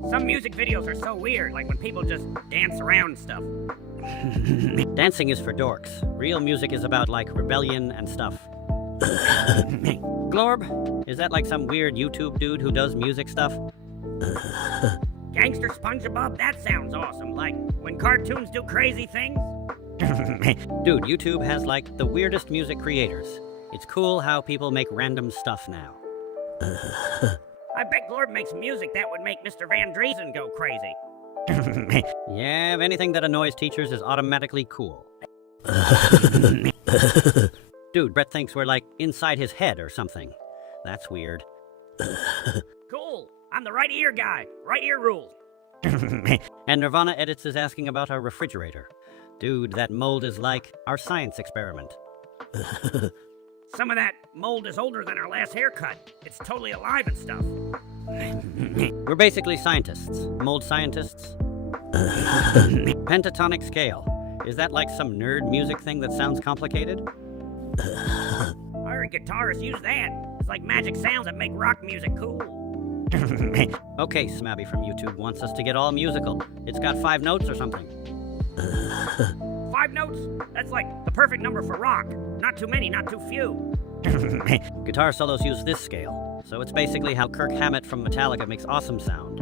Some music videos are so weird, like when people just dance around and stuff. Dancing is for dorks. Real music is about like rebellion and stuff. Glorb? Is that like some weird YouTube dude who does music stuff? Gangster SpongeBob, that sounds awesome. Like when cartoons do crazy things. Dude, YouTube has like the weirdest music creators. It's cool how people make random stuff now. I bet Glorb makes music that would make Mr. Van Driesen go crazy. Yeah, anything that annoys teachers is automatically cool. Dude, Brett thinks we're like inside his head or something. That's weird. Cool. I'm the right ear guy. Right ear rules. And Nirvana Edits is asking about our refrigerator. Dude, that mold is like our science experiment. Some of that mold is older than our last haircut. It's totally alive and stuff. We're basically scientists. Mold scientists. Pentatonic scale. Is that like some nerd music thing that sounds complicated? I heard guitarists use that. It's like magic sounds that make rock music cool. Okay, Smabby from YouTube wants us to get all musical. It's got 5 notes or something. 5 notes? That's like the perfect number for rock. Not too many, not too few. Guitar solos use this scale, so it's basically how Kirk Hammett from Metallica makes awesome sound.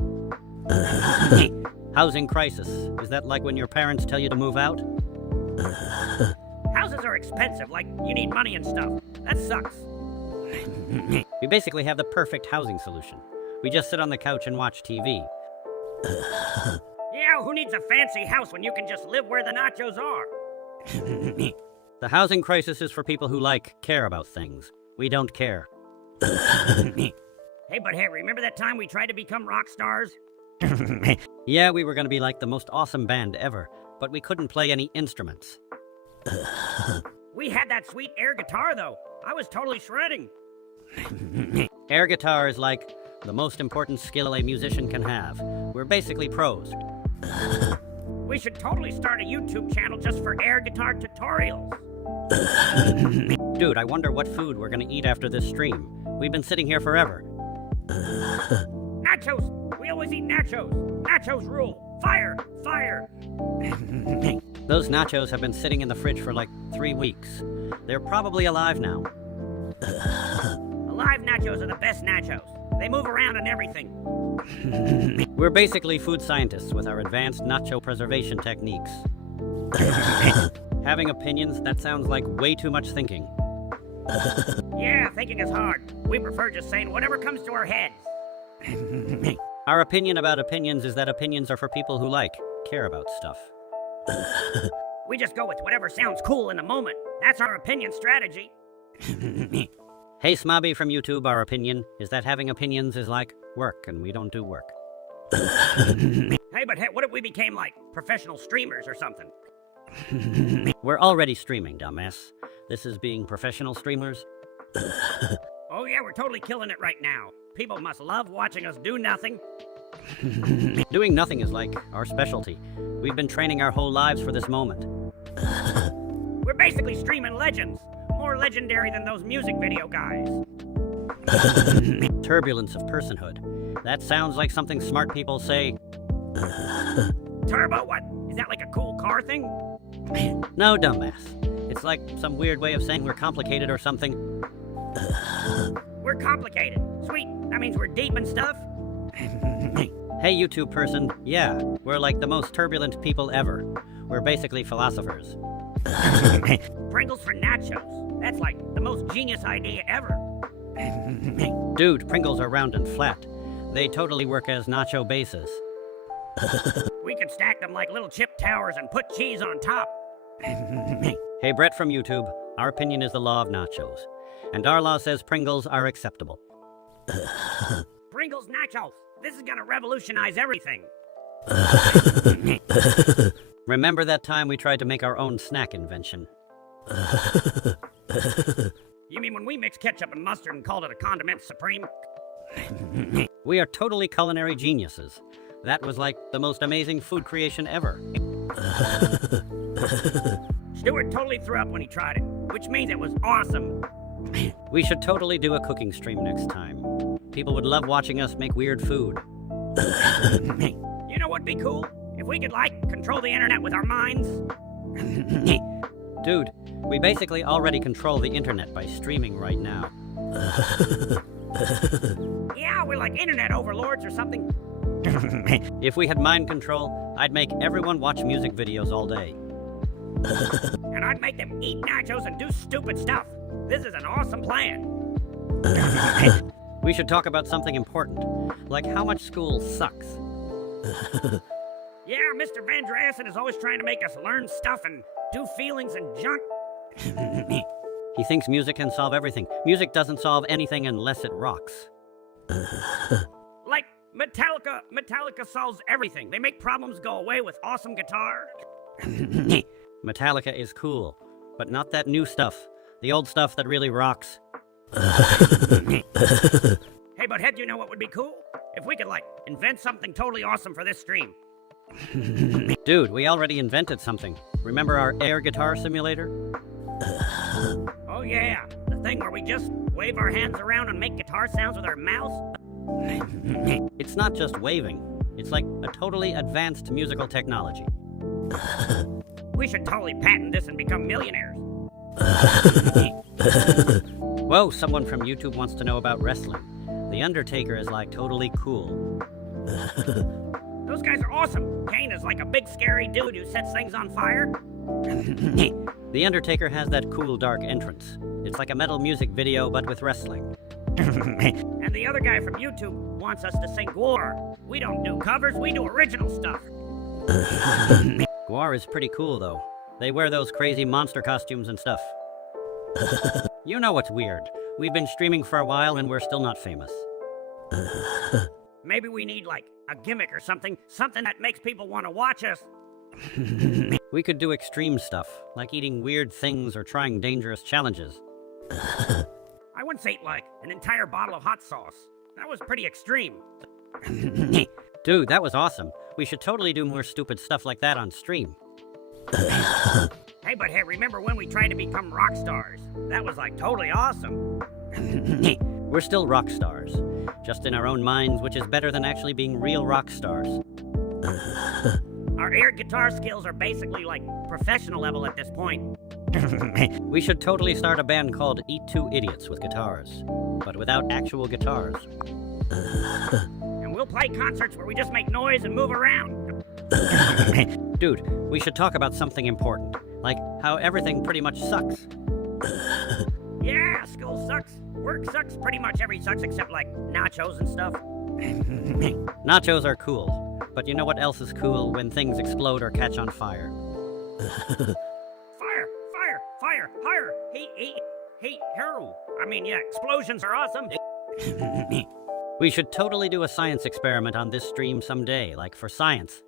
Housing crisis. Is that like when your parents tell you to move out? Houses are expensive, like you need money and stuff. That sucks. We basically have the perfect housing solution. We just sit on the couch and watch TV. Yeah, who needs a fancy house when you can just live where the nachos are? The housing crisis is for people who care about things. We don't care. Hey, Butthead, remember that time we tried to become rock stars? Yeah, we were gonna be like the most awesome band ever, but we couldn't play any instruments. We had that sweet air guitar, though. I was totally shredding. Air guitar is like the most important skill a musician can have. We're basically pros. We should totally start a YouTube channel just for air guitar tutorials. Dude, I wonder what food we're gonna eat after this stream. We've been sitting here forever. Nachos! We always eat nachos! Nachos rule! Fire! Fire! Those nachos have been sitting in the fridge for like 3 weeks. They're probably alive now. Alive nachos nachos are the best nachos. They move around and everything. We're basically food scientists with our advanced nacho preservation techniques. Having opinions, that sounds like way too much thinking. Yeah, thinking is hard. We prefer just saying whatever comes to our heads. Our opinion about opinions is that opinions are for people who care about stuff. We just go with whatever sounds cool in the moment. That's our opinion strategy. Hey Smobby from YouTube, our opinion is that having opinions is like work and we don't do work. Hey, but what if we became like professional streamers or something? We're already streaming, dumbass. This is being professional streamers. Oh yeah, we're totally killing it right now. People must love watching us do nothing. Doing nothing is like our specialty. We've been training our whole lives for this moment. We're basically streaming legends. More legendary than those music video guys. Turbulence of personhood. That sounds like something smart people say. Turbo? What? Is that like a cool car thing? No, dumbass. It's like some weird way of saying we're complicated or something. We're complicated. Sweet. That means we're deep and stuff? Hey, YouTube person. Yeah, we're like the most turbulent people ever. We're basically philosophers. Pringles for nachos. That's like the most genius idea ever. Dude, Pringles are round and flat. They totally work as nacho bases. We could stack them like little chip towers and put cheese on top. Hey, Brett from YouTube. Our opinion is the law of nachos. And our law says Pringles are acceptable. Pringles nachos. This is gonna revolutionize everything. Remember that time we tried to make our own snack invention? You mean when we mixed ketchup and mustard and called it a condiment supreme? We are totally culinary geniuses. That was like the most amazing food creation ever. Stuart totally threw up when he tried it, which means it was awesome. We should totally do a cooking stream next time. People would love watching us make weird food. You know what'd be cool? If we could, control the internet with our minds. Dude, we basically already control the internet by streaming right now. Yeah, we're like internet overlords or something. If we had mind control, I'd make everyone watch music videos all day. And I'd make them eat nachos and do stupid stuff. This is an awesome plan. We should talk about something important, like how much school sucks. Yeah, Mr. Van Drassen is always trying to make us learn stuff and do feelings and junk. He thinks music can solve everything. Music doesn't solve anything unless it rocks. Like Metallica. Metallica solves everything. They make problems go away with awesome guitar. Metallica is cool, but not that new stuff. The old stuff that really rocks. Hey, Butthead, do you know what would be cool? If we could, invent something totally awesome for this stream. Dude, we already invented something. Remember our air guitar simulator? Oh yeah, the thing where we just wave our hands around and make guitar sounds with our mouths? It's not just waving. It's like a totally advanced musical technology. We should totally patent this and become millionaires. Whoa, someone from YouTube wants to know about wrestling. The Undertaker is totally cool. Those guys are awesome. Kane is like a big scary dude who sets things on fire. The Undertaker has that cool dark entrance. It's like a metal music video but with wrestling. And the other guy from YouTube wants us to sing Gwar. We don't do covers, we do original stuff. Gwar is pretty cool though. They wear those crazy monster costumes and stuff. You know what's weird? We've been streaming for a while and we're still not famous. Maybe we need a gimmick or something that makes people want to watch us. We could do extreme stuff, like eating weird things or trying dangerous challenges. I once ate an entire bottle of hot sauce. That was pretty extreme. Dude, that was awesome. We should totally do more stupid stuff like that on stream. Hey, Butthead, remember when we tried to become rock stars? That was totally awesome. We're still rock stars, just in our own minds, which is better than actually being real rock stars. Our air guitar skills are basically professional level at this point. We should totally start a band called Eat Two Idiots with guitars, but without actual guitars. And we'll play concerts where we just make noise and move around. Dude, we should talk about something important, like how everything pretty much sucks. Yeah, school sucks. Work sucks. Pretty much every sucks except like nachos and stuff. Nachos are cool, but you know what else is cool when things explode or catch on fire? Fire! Fire! Fire! Fire! Hey, hero! I mean, yeah, explosions are awesome. We should totally do a science experiment on this stream someday, like for science.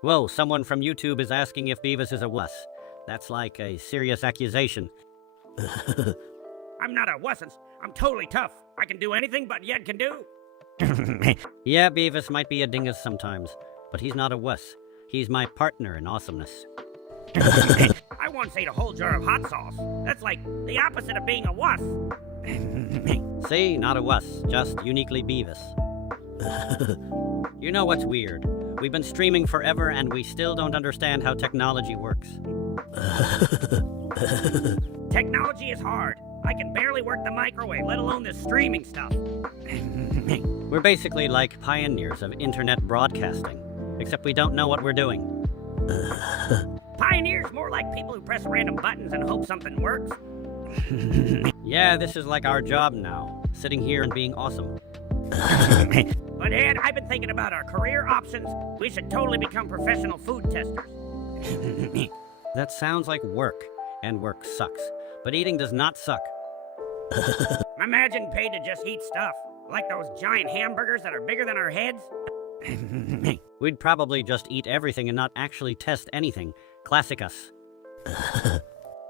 Whoa, someone from YouTube is asking if Beavis is a wuss. That's like a serious accusation. I'm not a wussens. I'm totally tough. I can do anything but Yed can do. Yeah, Beavis might be a dingus sometimes, but he's not a wuss. He's my partner in awesomeness. I once ate a whole jar of hot sauce. That's like the opposite of being a wuss. See, not a wuss, just uniquely Beavis. You know what's weird? We've been streaming forever and we still don't understand how technology works. Technology is hard. I can barely work the microwave, let alone this streaming stuff. We're basically like pioneers of internet broadcasting, except we don't know what we're doing. Pioneers more like people who press random buttons and hope something works. Yeah, this is like our job now, sitting here and being awesome. But Ed, I've been thinking about our career options. We should totally become professional food testers. That sounds like work, and work sucks. But eating does not suck. Imagine paid to just eat stuff, like those giant hamburgers that are bigger than our heads. We'd probably just eat everything and not actually test anything. Classic us.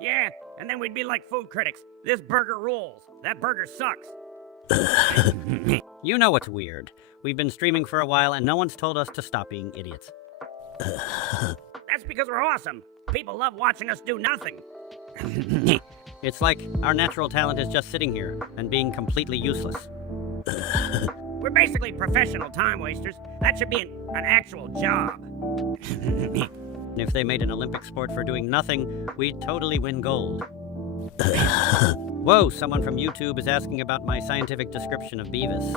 Yeah, and then we'd be like food critics. This burger rules. That burger sucks. You know what's weird. We've been streaming for a while and no one's told us to stop being idiots. That's because we're awesome. People love watching us do nothing. It's like our natural talent is just sitting here and being completely useless. We're basically professional time wasters. That should be an actual job. If they made an Olympic sport for doing nothing, we'd totally win gold. Whoa, someone from YouTube is asking about my scientific description of Beavis.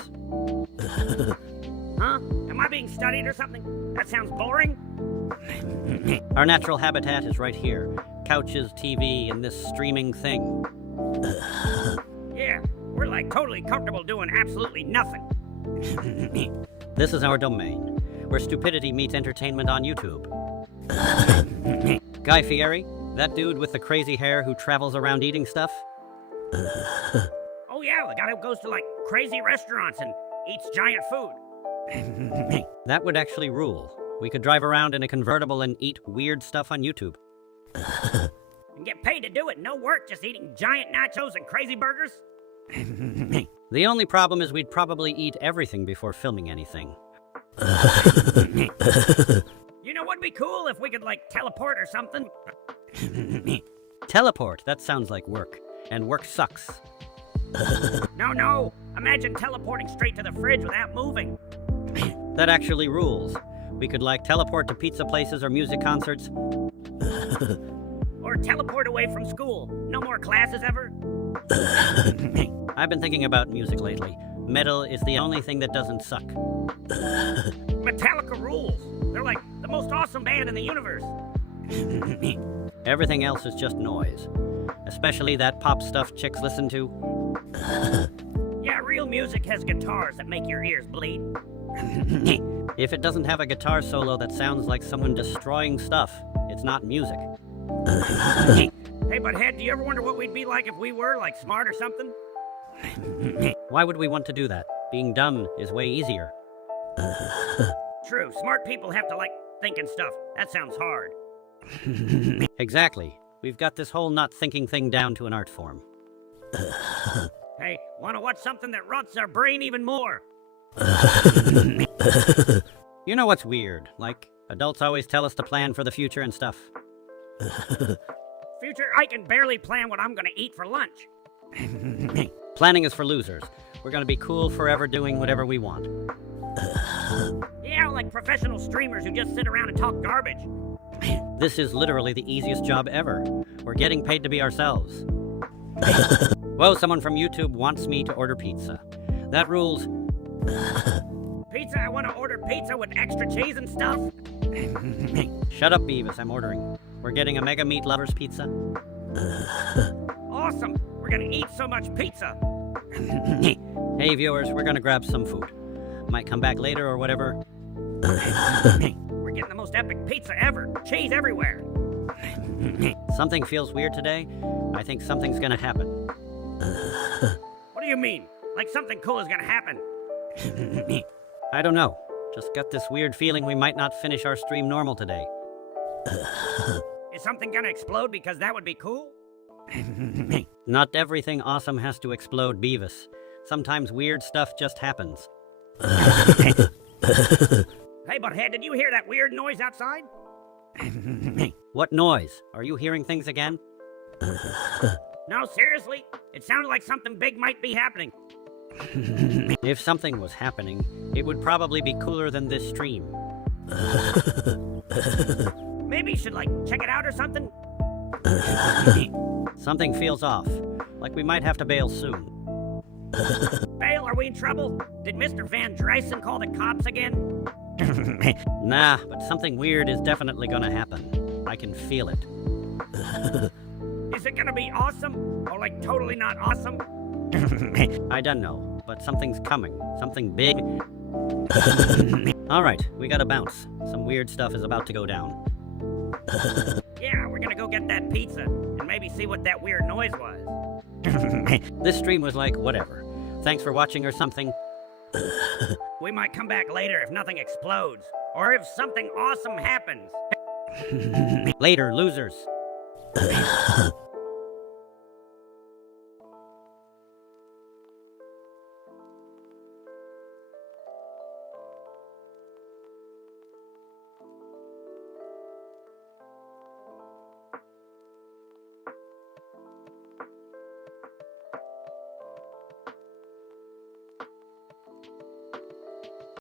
Huh? Am I being studied or something? That sounds boring. Our natural habitat is right here. Couches, TV, and this streaming thing. Yeah, we're like totally comfortable doing absolutely nothing. This is our domain, where stupidity meets entertainment on YouTube. Guy Fieri? That dude with the crazy hair who travels around eating stuff? Oh yeah, the guy who goes to like crazy restaurants and eats giant food. That would actually rule. We could drive around in a convertible and eat weird stuff on YouTube. And get paid to do it, no work, just eating giant nachos and crazy burgers? The only problem is we'd probably eat everything before filming anything. You know what'd be cool if we could like teleport or something? Teleport, that sounds like work. And work sucks. No. Imagine teleporting straight to the fridge without moving. That actually rules. We could like teleport to pizza places or music concerts. Or teleport away from school. No more classes ever. I've been thinking about music lately. Metal is the only thing that doesn't suck. Metallica rules. They're like the most awesome band in the universe. Everything else is just noise. Especially that pop stuff chicks listen to. Yeah, real music has guitars that make your ears bleed. If it doesn't have a guitar solo that sounds like someone destroying stuff, it's not music. Hey, Butthead, do you ever wonder what we'd be like if we were, like, smart or something? Why would we want to do that? Being dumb is way easier. True, smart people have to, like, think and stuff. That sounds hard. Exactly. We've got this whole not thinking thing down to an art form. Hey, wanna watch something that rots our brain even more? You know what's weird? Like, adults always tell us to plan for the future and stuff. Future, I can barely plan what I'm gonna eat for lunch. Planning is for losers. We're gonna be cool forever doing whatever we want. Yeah, like professional streamers who just sit around and talk garbage. This is literally the easiest job ever. We're getting paid to be ourselves. Whoa, someone from YouTube wants me to order pizza. That rules. Pizza? I want to order pizza with extra cheese and stuff. Shut up, Beavis, I'm ordering. We're getting a Mega Meat Lovers pizza. Awesome! We're gonna eat so much pizza. Hey viewers, we're gonna grab some food. Might come back later or whatever. We're getting the most epic pizza ever. Cheese everywhere. Something feels weird today. I think something's gonna happen. What do you mean? Like something cool is gonna happen? I don't know. Just got this weird feeling we might not finish our stream normal today. Is something gonna explode because that would be cool? Not everything awesome has to explode, Beavis. Sometimes weird stuff just happens. Hey, Butthead, did you hear that weird noise outside? What noise? Are you hearing things again? No, seriously? It sounded like something big might be happening. If something was happening, it would probably be cooler than this stream. Maybe you should, check it out or something? Something feels off, like we might have to bail soon. Bail, are we in trouble? Did Mr. Van Dreysen call the cops again? Nah, but something weird is definitely gonna happen. I can feel it. Is it gonna be awesome? Or totally not awesome? I don't know, but something's coming. Something big. Alright, we gotta bounce. Some weird stuff is about to go down. Yeah, we're gonna go get that pizza, and maybe see what that weird noise was. This stream was like, whatever. Thanks for watching or something. We might come back later if nothing explodes, or if something awesome happens. Later, losers.